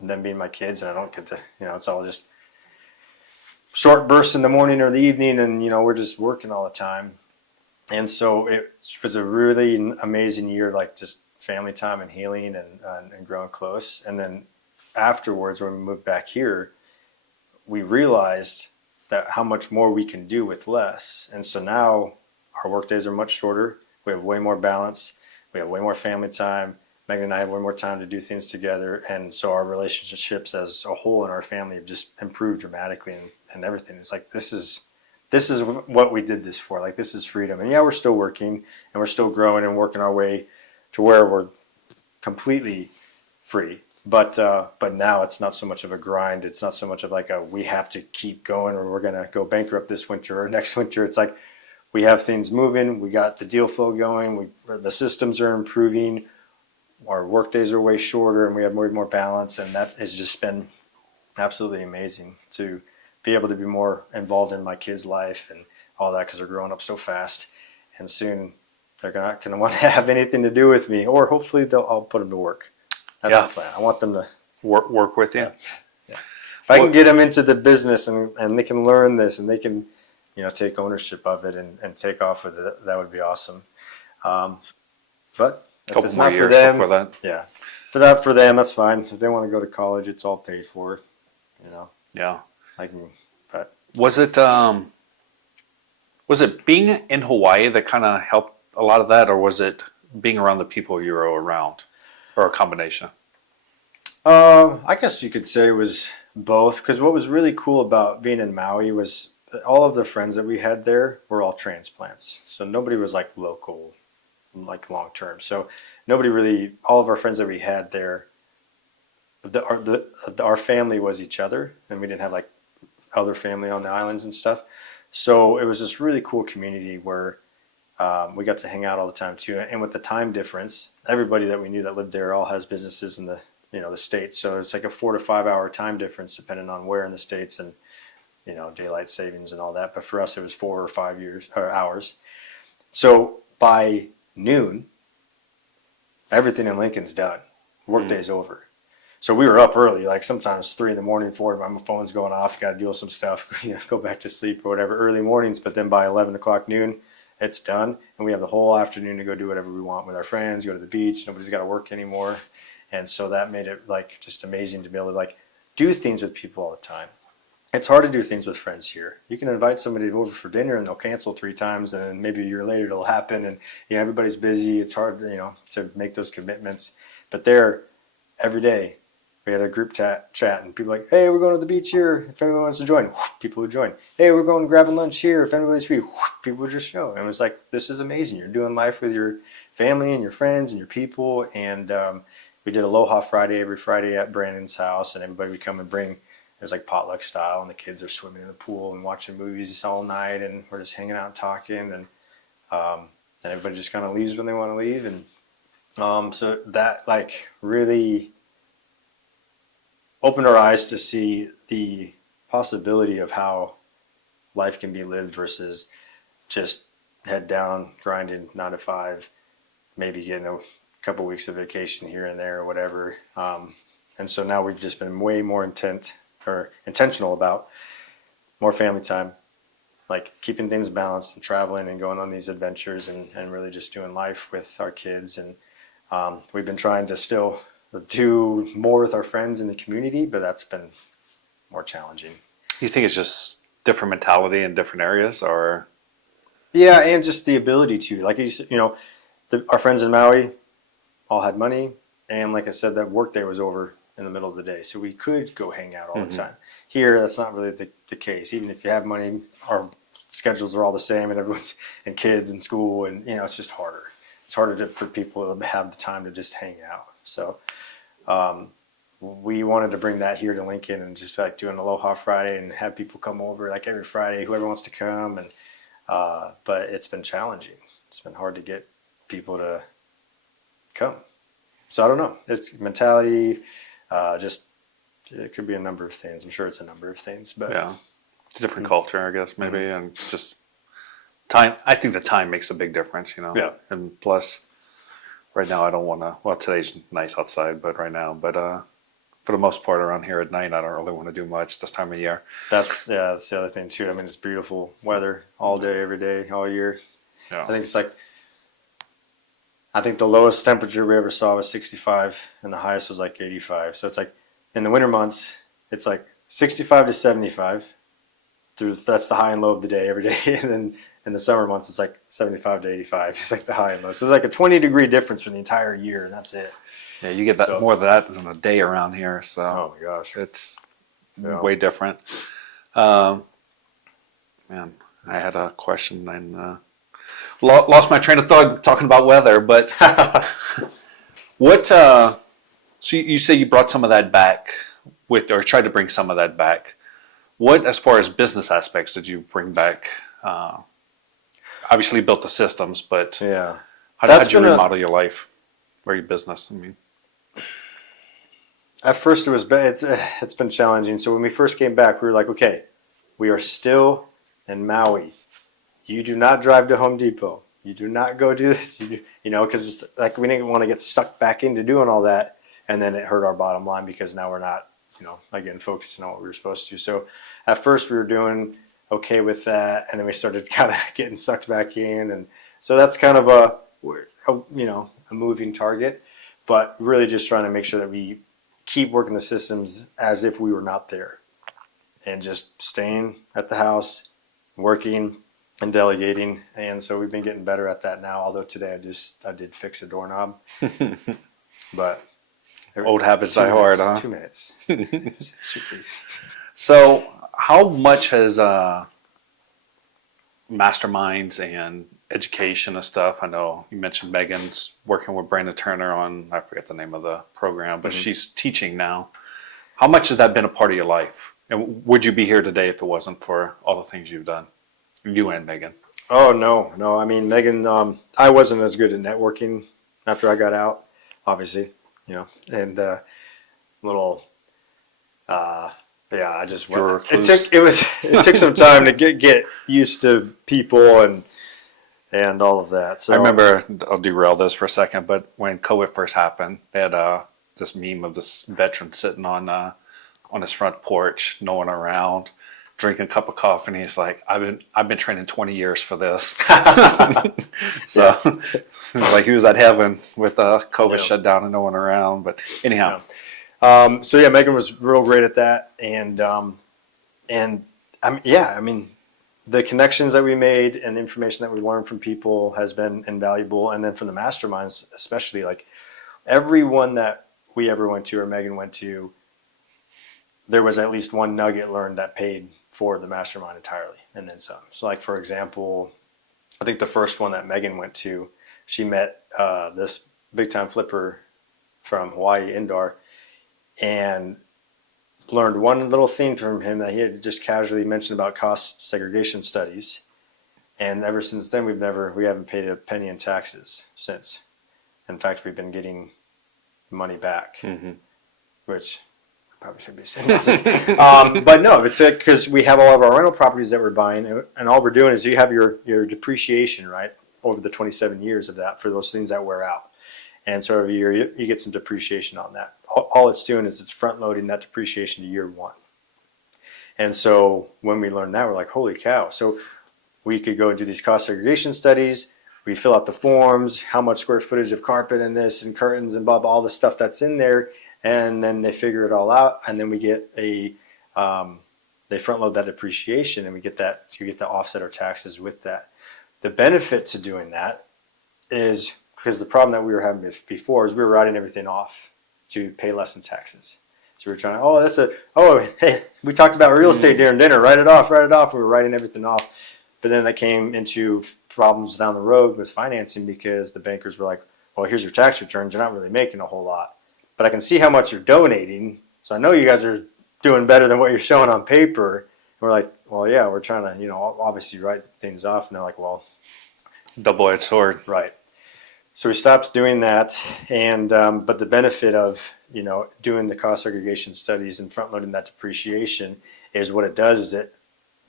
them being my kids. And I don't get to, it's all just short bursts in the morning or the evening, and we're just working all the time. And so it was a really amazing year, like just family time and healing and growing close. And then afterwards, when we moved back here, we realized that how much more we can do with less. And so now our work days are much shorter. We have way more balance. We have way more family time. Megan and I have way more time to do things together. And so our relationships as a whole in our family have just improved dramatically and everything. It's like, this is what we did this for. Like, this is freedom. And yeah, we're still working and we're still growing and working our way to where we're completely free. But now it's not so much of a grind. It's not so much of like we have to keep going or we're going to go bankrupt this winter or next winter. It's like we have things moving. We got the deal flow going. The systems are improving. Our work days are way shorter and we have more balance. And that has just been absolutely amazing to be able to be more involved in my kids' life and all that because they're growing up so fast. And soon they're not going to want to have anything to do with me, or hopefully I'll put them to work. That's the plan. I want them to work with you. Yeah. If I can get them into the business and they can learn this and they can, take ownership of it and take off with it, that would be awesome. But if it's not for them, before that. Yeah, for them, that's fine. If they want to go to college, it's all paid for. Yeah. But was it being in Hawaii that kind of helped a lot of that, or was it being around the people you were around, or a combination? I guess you could say it was both, because what was really cool about being in Maui was all of the friends that we had there were all transplants. So nobody was like local, like long term. So nobody really, all of our friends that we had there, our family was each other, and we didn't have like other family on the islands and stuff. So it was this really cool community where we got to hang out all the time too. And with the time difference, everybody that we knew that lived there all has businesses in the States. So it's like a 4 to 5 hour time difference depending on where in the States and, daylight savings and all that. But for us, it was 4 or 5 hours. So by noon, everything in Lincoln's done. Workday's over. So we were up early, like sometimes 3 a.m, 4, my phone's going off, got to deal with some stuff, go back to sleep or whatever, early mornings. But then by 11 o'clock noon, it's done. And we have the whole afternoon to go do whatever we want with our friends, go to the beach. Nobody's got to work anymore. And so that made it like just amazing to be able to like do things with people all the time. It's hard to do things with friends here. You can invite somebody over for dinner and they'll cancel 3 times, and then maybe a year later it'll happen. And everybody's busy. It's hard, to make those commitments. But there, every day, we had a group chat and people like, hey, we're going to the beach here. If anyone wants to join, people would join. Hey, we're going grabbing lunch here. If anybody's free, people would just show. And it was like, this is amazing. You're doing life with your family and your friends and your people. And we did Aloha Friday every Friday at Brandon's house, and everybody would come and bring, it was like potluck style, and the kids are swimming in the pool and watching movies all night, and we're just hanging out and talking, and everybody just kind of leaves when they want to leave. And so that like really opened our eyes to see the possibility of how life can be lived versus just head down, grinding 9 to 5, maybe getting a couple weeks of vacation here and there or whatever. And so now we've just been way more intent or intentional about more family time, like keeping things balanced and traveling and going on these adventures and really just doing life with our kids. And we've been trying to still do more with our friends in the community, but that's been more challenging. You think it's just different mentality in different areas, or? Yeah, and just the ability to, like our friends in Maui all had money, and like I said, that work day was over in the middle of the day, so we could go hang out all the time. Here, that's not really the case. Even if you have money, our schedules are all the same, and everyone's and kids and school, and it's just harder. It's harder for people to have the time to just hang out. So we wanted to bring that here to Lincoln and just like do an Aloha Friday and have people come over like every Friday, whoever wants to come. And but it's been challenging. It's been hard to get people to come. So I don't know. It's mentality. Just it could be a number of things. I'm sure it's a number of things. But Yeah, it's a different culture, I guess, maybe, and just time. I think the time makes a big difference, Yeah. And plus, right now I don't want to. Well, today's nice outside, but right now, for the most part around here at night, I don't really want to do much this time of year. That's the other thing too. I mean, it's beautiful weather all day, every day, all year. Yeah. I think the lowest temperature we ever saw was 65, and the highest was like 85. So it's like in the winter months, it's like 65 to 75. That's the high and low of the day every day, and then in the summer months, it's like 75 to 85. It's like the high and low. So it's like a 20-degree difference for the entire year, and that's it. Yeah, you get that more of that in a day around here. So oh my gosh, it's way different. Man, I had a question and lost my train of thought talking about weather. But what? So you say you brought some of that back or tried to bring some of that back. What, as far as business aspects, did you bring back? Obviously, you built the systems, but yeah, how did you remodel your life or your business? I mean, at first it's been challenging. So when we first came back, we were like, okay, we are still in Maui. You do not drive to Home Depot. You do not go do this. Because like we didn't want to get sucked back into doing all that, and then it hurt our bottom line because now we're not, again, focusing on what we were supposed to. So at first we were doing okay with that, and then we started kind of getting sucked back in, and so that's kind of a moving target, but really just trying to make sure that we keep working the systems as if we were not there, and just staying at the house, working and delegating. And so we've been getting better at that now. Although today I did fix a doorknob, but old habits die hard, huh? 2 minutes. Super easy. So how much has Masterminds and education and stuff? I know you mentioned Megan's working with Brandon Turner on, I forget the name of the program, but she's teaching now. How much has that been a part of your life? And would you be here today if it wasn't for all the things you've done? You and Megan. Oh, no. I mean, Megan, I wasn't as good at networking after I got out, obviously, and I just went. It took some time to get used to people and all of that. So I remember, I'll derail this for a second, but when COVID first happened, they had this meme of this veteran sitting on his front porch, no one around, drinking a cup of coffee, and he's like, I've been training 20 years for this. So like he was at heaven with COVID shut down and no one around. But anyhow. Megan was real great at that, and the connections that we made and the information that we learned from people has been invaluable. And then from the masterminds, especially, like everyone that we ever went to or Megan went to, there was at least one nugget learned that paid for the mastermind entirely, and then some. So, like for example, I think the first one that Megan went to, she met this big time flipper from Hawaii, Indar, and learned one little thing from him that he had just casually mentioned about cost segregation studies. And ever since then, we haven't paid a penny in taxes since. In fact, we've been getting money back, which I probably should be saying. But no, it's because we have all of our rental properties that we're buying, and all we're doing is you have your depreciation, right, over the 27 years of that for those things that wear out. And so every year you get some depreciation on that. All it's doing is it's front loading that depreciation to year one. And so when we learned that, we're like, holy cow. So we could go do these cost segregation studies. We fill out the forms, how much square footage of carpet and this and curtains and blah, blah, all the stuff that's in there. And then they figure it all out. And then we get they front load that depreciation, and we get that, so you get to offset our taxes with that. The benefit to doing that is, because the problem that we were having before is we were writing everything off to pay less in taxes. So we were trying, hey, we talked about real estate during dinner, write it off. We were writing everything off. But then that came into problems down the road with financing, because the bankers were like, well, here's your tax returns. You're not really making a whole lot, but I can see how much you're donating. So I know you guys are doing better than what you're showing on paper. And we're like, well, yeah, we're trying to, obviously write things off. And they're like, well, double-edged sword. Right. So we stopped doing that. And, but the benefit of, doing the cost segregation studies and front loading that depreciation is what it does is it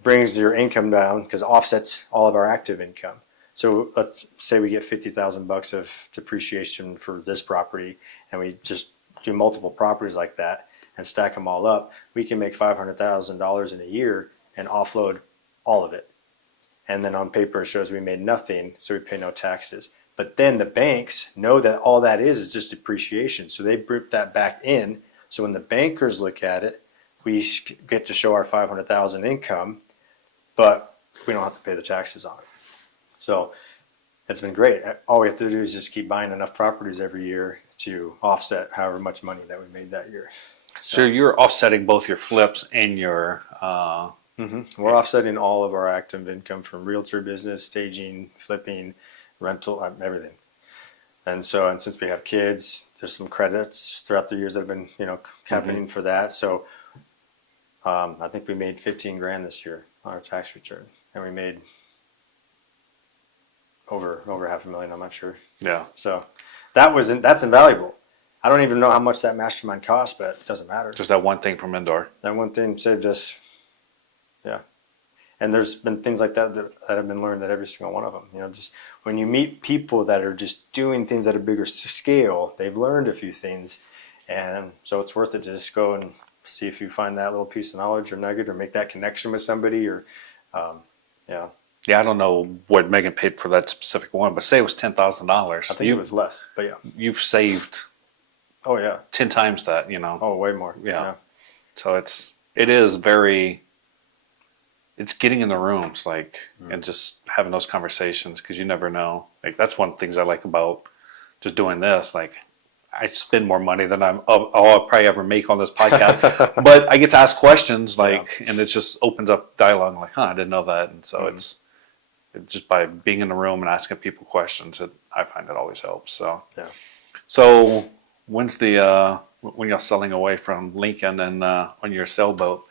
brings your income down, because it offsets all of our active income. So let's say we get $50,000 of depreciation for this property, and we just do multiple properties like that and stack them all up. We can make $500,000 in a year and offload all of it. And then on paper it shows we made nothing, so we pay no taxes. But then the banks know that all that is just depreciation, so they group that back in. So when the bankers look at it, we get to show our $500,000 income, but we don't have to pay the taxes on it. So it's been great. All we have to do is just keep buying enough properties every year to offset however much money that we made that year. So you're offsetting both your flips and your... We're offsetting all of our active income from realtor business, staging, flipping, rental, everything. And since we have kids, there's some credits throughout the years that have been, happening for that. So I think we made $15,000 this year on our tax return, and we made over $500,000. I'm not sure. Yeah. So that's invaluable. I don't even know how much that mastermind cost, but it doesn't matter. Just that one thing from indoor. That one thing saved us. Yeah. And there's been things like that have been learned at every single one of them. Just when you meet people that are just doing things at a bigger scale, they've learned a few things. And so it's worth it to just go and see if you find that little piece of knowledge or nugget, or make that connection with somebody, or, Yeah, I don't know what Megan paid for that specific one, but say it was $10,000. I think it was less, but yeah. You've saved... Oh, yeah. 10 times that, Oh, way more. Yeah. So it is very... It's getting in the rooms, and just having those conversations, because you never know. That's one of the things I like about just doing this. I spend more money than I'll probably ever make on this podcast, but I get to ask questions, and it just opens up dialogue. I didn't know that, and so it's just by being in the room and asking people questions, I find it always helps. So yeah. So when's when you're sailing away from Lincoln and on your sailboat?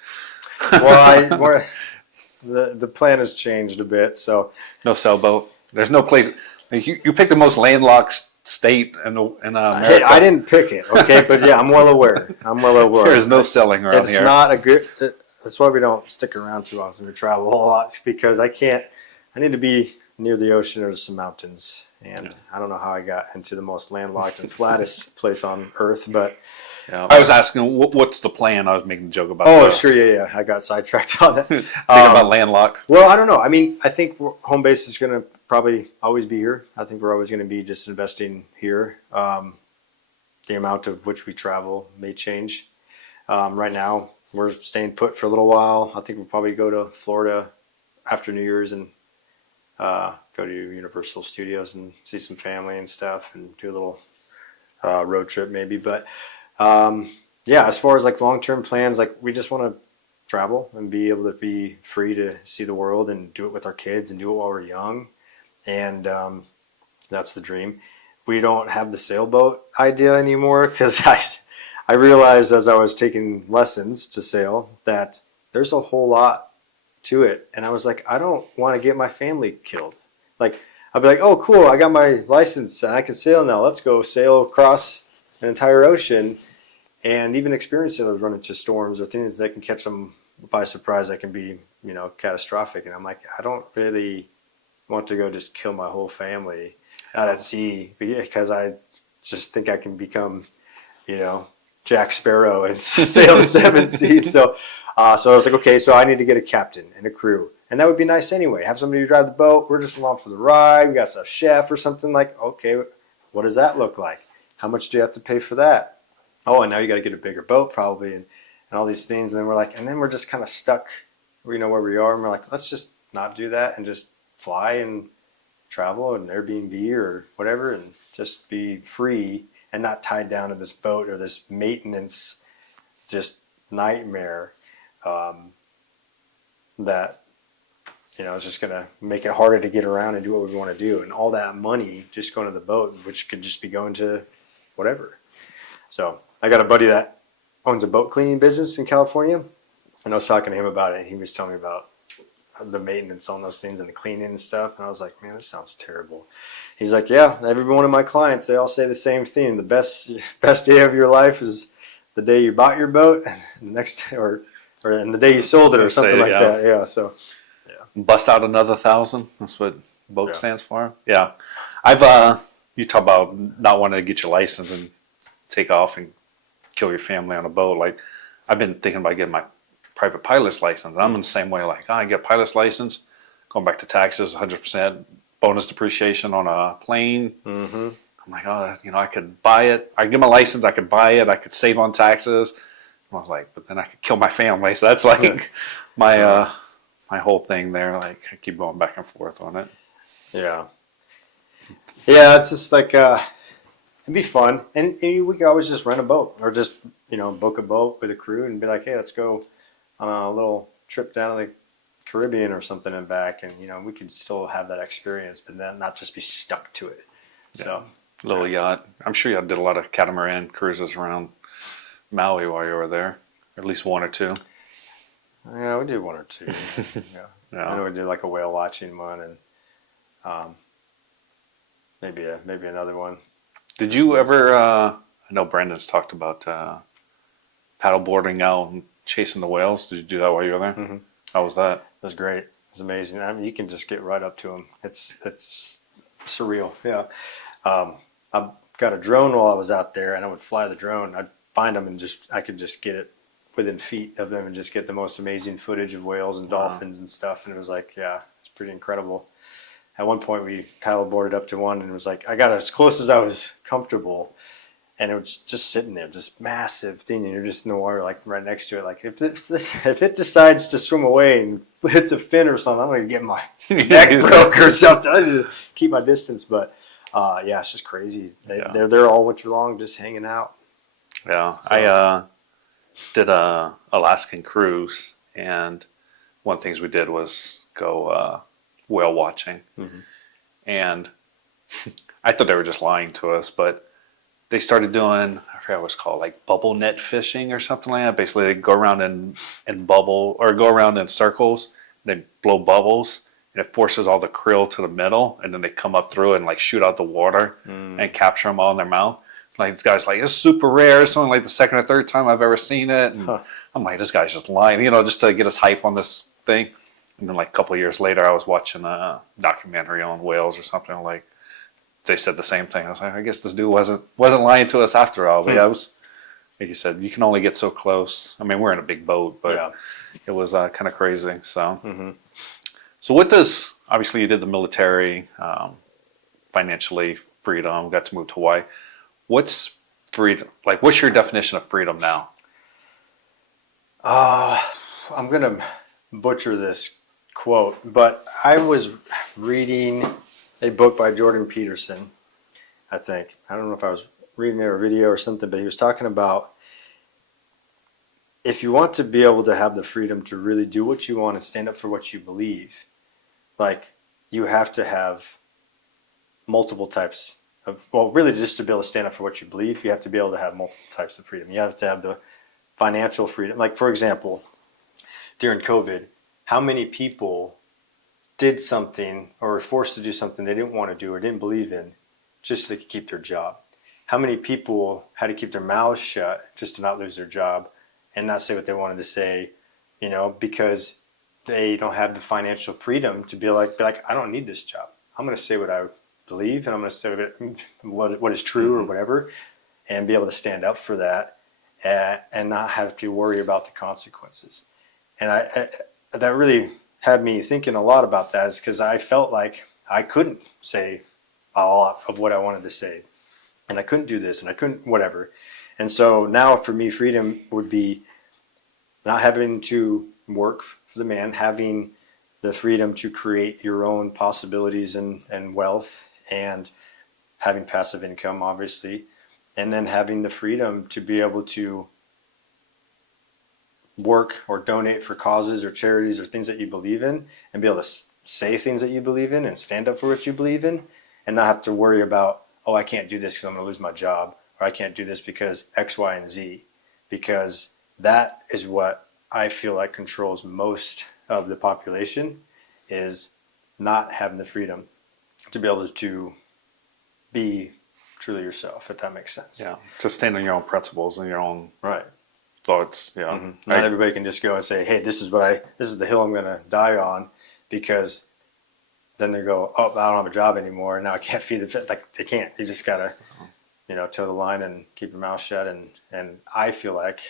Well, the plan has changed a bit. So no sailboat. There's no place. You picked the most landlocked state in America. Hey, I didn't pick it, okay? But yeah, I'm well aware. There's no sailing around here. It's not a good. That's why we don't stick around too often. We travel a lot, because I need to be near the ocean or some mountains. And I don't know how I got into the most landlocked and flattest place on earth, but yeah. I was asking, what's the plan? I was making a joke about. Oh, sure, yeah. I got sidetracked on that. Thinking about landlocked. Well, I don't know. I mean, I think home base is going to probably always be here. I think we're always going to be just investing here. The amount of which we travel may change. Right now, we're staying put for a little while. I think we'll probably go to Florida after New Year's and go to Universal Studios and see some family and stuff, and do a little road trip maybe. But yeah, as far as long-term plans, we just want to travel and be able to be free to see the world and do it with our kids and do it while we're young. And that's the dream. We don't have the sailboat idea anymore, because I realized as I was taking lessons to sail that there's a whole lot to it. And I was like, I don't want to get my family killed. I'd be like, oh, cool, I got my license and I can sail now. Let's go sail across an entire ocean. And even experienced sailors run into storms or things that can catch them by surprise that can be, catastrophic. And I'm like, I don't really want to go just kill my whole family out at sea, because I just think I can become, Jack Sparrow and sail the seven seas. So So I was like, okay, so I need to get a captain and a crew. And that would be nice anyway. Have somebody to drive the boat. We're just along for the ride. We got a chef or something like, okay, what does that look like? How much do you have to pay for that? Oh, and now you got to get a bigger boat probably and all these things. And then we're like, and then we're just kind of stuck, where we are. And we're like, let's just not do that and just fly and travel and Airbnb or whatever and just be free and not tied down to this boat or this maintenance just nightmare that it's just gonna make it harder to get around and do what we want to do, and all that money just going to the boat, which could just be going to whatever. So I got a buddy that owns a boat cleaning business in California, and I was talking to him about it, and he was telling me about the maintenance on those things and the cleaning and stuff, and I was like, man, this sounds terrible. He's like, yeah, every one of my clients, they all say the same thing. The best day of your life is the day you bought your boat, and the next day, or and the day you sold it, or something like that. Yeah. So bust out another 1,000. That's what boat stands for. Yeah, I've you talk about not wanting to get your license and take off and kill your family on a boat. Like, I've been thinking about getting my private pilot's license. I'm in the same way. Like, I get a pilot's license, going back to taxes, 100% bonus depreciation on a plane. Mm-hmm. I'm like, I could buy it. I get my license. I could buy it. I could save on taxes. I was like, but then I could kill my family. So that's like my my whole thing there. Like, I keep going back and forth on it. Yeah. It's just like it'd be fun, and we could always just rent a boat or just book a boat with a crew and be like, hey, let's go on a little trip down to the Caribbean or something and back, and we could still have that experience, but then not just be stuck to it. So little yacht. I'm sure you did a lot of catamaran cruises around Maui while you were there, or at least one or two. Yeah, we did one or two. Yeah. I know we did like a whale watching one, and maybe another one. Did you ever? I know Brandon's talked about paddleboarding out and chasing the whales. Did you do that while you were there? Mm-hmm. How was that? It was great. It was amazing. I mean, you can just get right up to them. It's surreal. Yeah. I got a drone while I was out there, and I would fly the drone. I'd find them and I could just get it within feet of them and just get the most amazing footage of whales and dolphins and stuff. And it was like, it's pretty incredible. At one point, we paddleboarded up to one, and it was like I got as close as I was comfortable, and it was just sitting there, this massive thing, and you're just in the water, like right next to it. Like if it decides to swim away and hits a fin or something, I'm gonna get my neck broke or something. I just keep my distance, but it's just crazy. They're there all winter long, just hanging out. Yeah, so. I did a Alaskan cruise, and one of the things we did was go whale watching, and I thought they were just lying to us, but they started doing, I forgot what it's called, like bubble net fishing or something like that. Basically, they go around and bubble, or go around in circles, and they blow bubbles, and it forces all the krill to the middle, and then they come up through it and like shoot out the water and capture them all in their mouth. Like, this guy's like, it's super rare. It's only like the second or third time I've ever seen it. And I'm like, this guy's just lying, just to get us hype on this thing. And then like a couple of years later, I was watching a documentary on whales or something. Like, they said the same thing. I was like, I guess this dude wasn't lying to us after all. But yeah, it was, like you said, you can only get so close. I mean, we're in a big boat, but it was kind of crazy. So, so what does, obviously you did the military, financially, freedom, got to move to Hawaii. What's freedom? Like, what's your definition of freedom now? I'm going to butcher this quote, but I was reading a book by Jordan Peterson, I think. I don't know if I was reading a video or something, but he was talking about if you want to be able to have the freedom to really do what you want and stand up for what you believe, like, you have to have multiple types of, well, really just to be able to stand up for what you believe, you have to be able to have multiple types of freedom. You have to have the financial freedom. Like, for example, during COVID, how many people did something or were forced to do something they didn't want to do or didn't believe in just so they could keep their job? How many people had to keep their mouths shut just to not lose their job and not say what they wanted to say, because they don't have the financial freedom to be like, I don't need this job. I'm going to say what I believe, and I'm going to say what is true or whatever, and be able to stand up for that and not have to worry about the consequences. And that really had me thinking a lot about that, is because I felt like I couldn't say a lot of what I wanted to say, and I couldn't do this, and I couldn't whatever. And so now for me, freedom would be not having to work for the man, having the freedom to create your own possibilities and wealth, and having passive income, obviously, and then having the freedom to be able to work or donate for causes or charities or things that you believe in, and be able to say things that you believe in and stand up for what you believe in, and not have to worry about, oh, I can't do this because I'm going to lose my job, or I can't do this because X, Y, and Z, because that is what I feel like controls most of the population, is not having the freedom to be able to be truly yourself, if that makes sense. Yeah, to stand on your own principles and your own Right. thoughts. Yeah, Mm-hmm. Not everybody can just go and say, "Hey, this is the hill I'm going to die on," because then they go, "Oh, I don't have a job anymore, and now I can't feed the." Like, they can't. You just gotta, toe the line and keep your mouth shut. And I feel like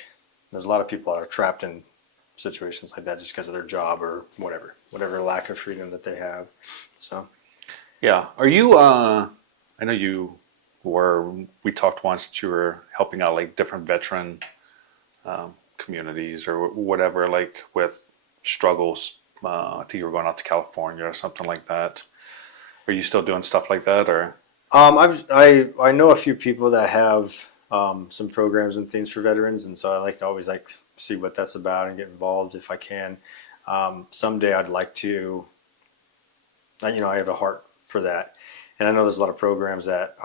there's a lot of people that are trapped in situations like that just because of their job or whatever lack of freedom that they have. So, yeah. Are you? I know you were. We talked once that you were helping out like different veteran communities or whatever, like with struggles. I think you were going out to California or something like that. Are you still doing stuff like that, or? I know a few people that have some programs and things for veterans, and so I like to always see what that's about and get involved if I can. Someday I'd like to. I have a heart for that, and I know there's a lot of programs that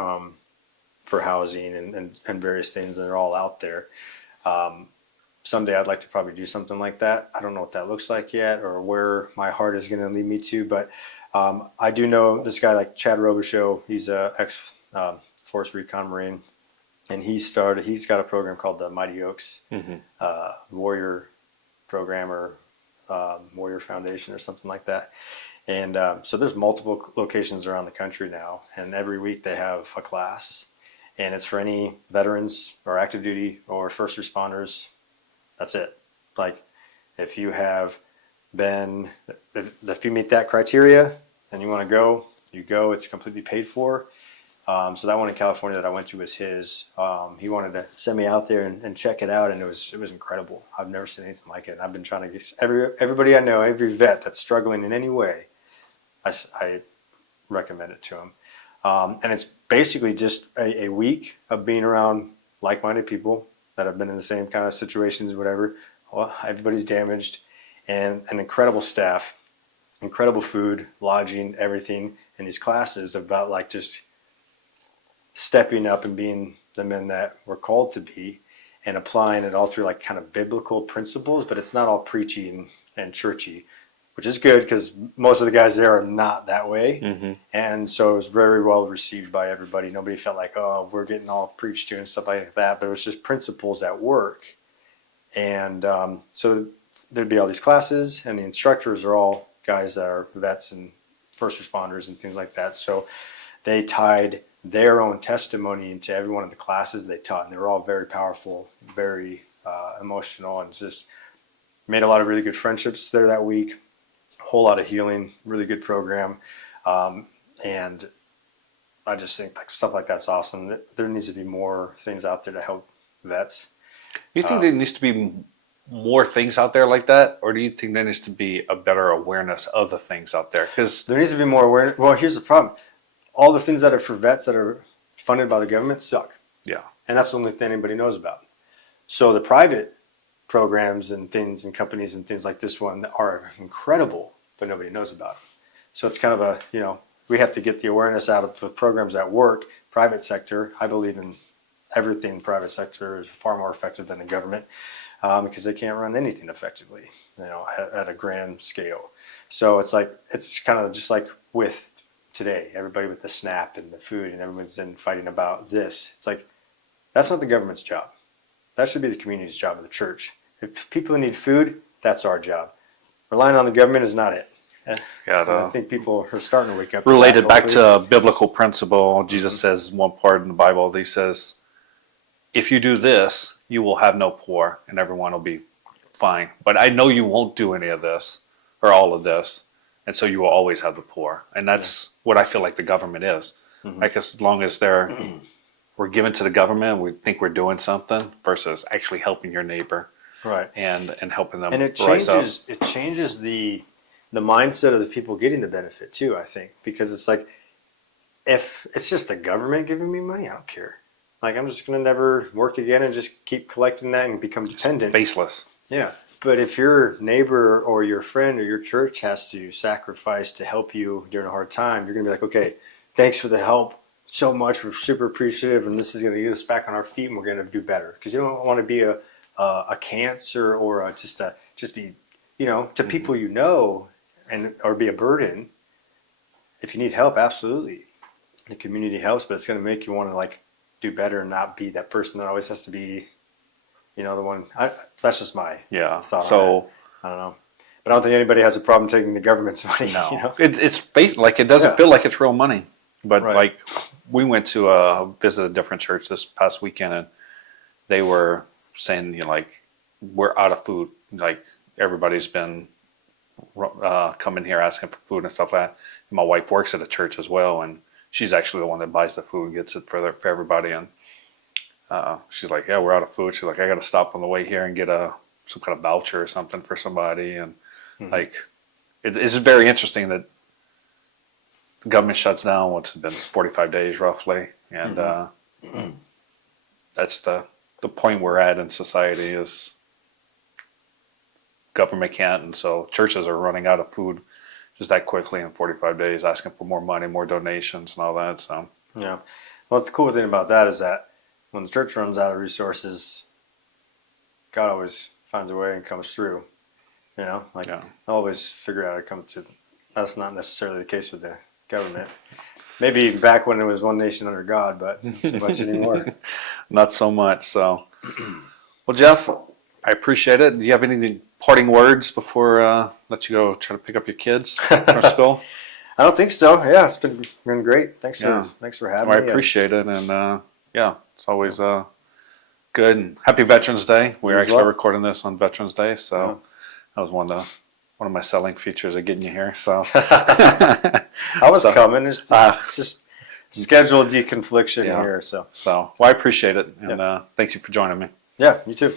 for housing and various things that are all out there. Someday I'd like to probably do something like that. I don't know what that looks like yet, or where my heart is going to lead me to, but I do know this guy like Chad Robichaux. He's a ex Force Recon Marine, and he's got a program called the Mighty Oaks Warrior Program, or Warrior Foundation, or something like that. And so there's multiple locations around the country now, and every week they have a class, and it's for any veterans or active duty or first responders. That's it. Like, if you have been, if you meet that criteria and you want to go, you go. It's completely paid for. So that one in California that I went to was his. He wanted to send me out there and check it out, and it was incredible. I've never seen anything like it. And I've been trying to get everybody I know, every vet that's struggling in any way, I recommend it to them. And it's basically just a week of being around like-minded people that have been in the same kind of situations, whatever. Well, everybody's damaged, and an incredible staff, incredible food, lodging, everything in these classes about like just stepping up and being the men that we're called to be, and applying it all through like kind of biblical principles, but it's not all preachy and churchy, which is good because most of the guys there are not that way. Mm-hmm. And so it was very well received by everybody. Nobody felt like, oh, we're getting all preached to and stuff like that, but it was just principles at work. And so there'd be all these classes, and the instructors are all guys that are vets and first responders and things like that. So they tied their own testimony into every one of the classes they taught, and they were all very powerful, very emotional, and just made a lot of really good friendships there that week. A whole lot of healing, really good program. And I just think like stuff like that's awesome. There needs to be more things out there to help vets. You think there needs to be more things out there like that, or do you think there needs to be a better awareness of the things out there? Because there needs to be more awareness. Well, here's the problem. All the things that are for vets that are funded by the government suck. Yeah. And that's the only thing anybody knows about. So the private programs and things and companies and things like this one are incredible, but nobody knows about them. So it's kind of we have to get the awareness out of the programs at work. Private sector, I believe in everything. Private sector is far more effective than the government because they can't run anything effectively, at a grand scale. So it's kind of just like with today, everybody with the SNAP and the food, and everyone's in fighting about this. It's like, that's not the government's job. That should be the community's job, of the church. If people need food, that's our job. Relying on the government is not it. Yeah, I think people are starting to wake up. Related back to biblical principle, Jesus says one part in the Bible, he says, if you do this, you will have no poor, and everyone will be fine. But I know you won't do any of this or all of this. And so you will always have the poor. And that's what I feel like the government is. Like as long as we're giving to the government, we think we're doing something versus actually helping your neighbor. Right. And helping them And it rise up. changes the mindset of the people getting the benefit too, I think. Because it's like, if it's just the government giving me money, I don't care. Like, I'm just going to never work again and just keep collecting that and become dependent. Faceless. Yeah. But if your neighbor or your friend or your church has to sacrifice to help you during a hard time, you're going to be like, okay, thanks for the help so much. We're super appreciative. And this is going to get us back on our feet and we're going to do better. Because you don't want to be a cancer or just be, to people or be a burden. If you need help, absolutely. The community helps, but it's going to make you want to like do better and not be that person that always has to be, the one. That's just my thought. So I don't know, but I don't think anybody has a problem taking the government's money. no, it's based like it doesn't feel like it's real money, but like we went to visit a different church this past weekend, and they were saying, like, we're out of food. Like everybody's been coming here asking for food and stuff like that. And my wife works at a church as well, and she's actually the one that buys the food and gets it for everybody. And she's like, yeah, we're out of food. She's like, I got to stop on the way here and get some kind of voucher or something for somebody. And like, it's very interesting that the government shuts down. What's it been 45 days roughly. And that's the point we're at in society is government can't. And so churches are running out of food just that quickly in 45 days, asking for more money, more donations and all that. So yeah. Well, the cool thing about that is that when the church runs out of resources, God always finds a way and comes through. They'll always figure out how to come through. That's not necessarily the case with the government. Maybe back when it was one nation under God, but not so much anymore. Not so much. So, well, Jeff, I appreciate it. Do you have any parting words before let you go try to pick up your kids from school? I don't think so. Yeah, it's been great. Thanks for having me. I appreciate it, and it's always good. And happy Veterans Day. We're actually recording this on Veterans Day, so that was one of my selling features of getting you here. So I was coming. It's just scheduled deconfliction here. So I appreciate it, and thank you for joining me. Yeah, you too.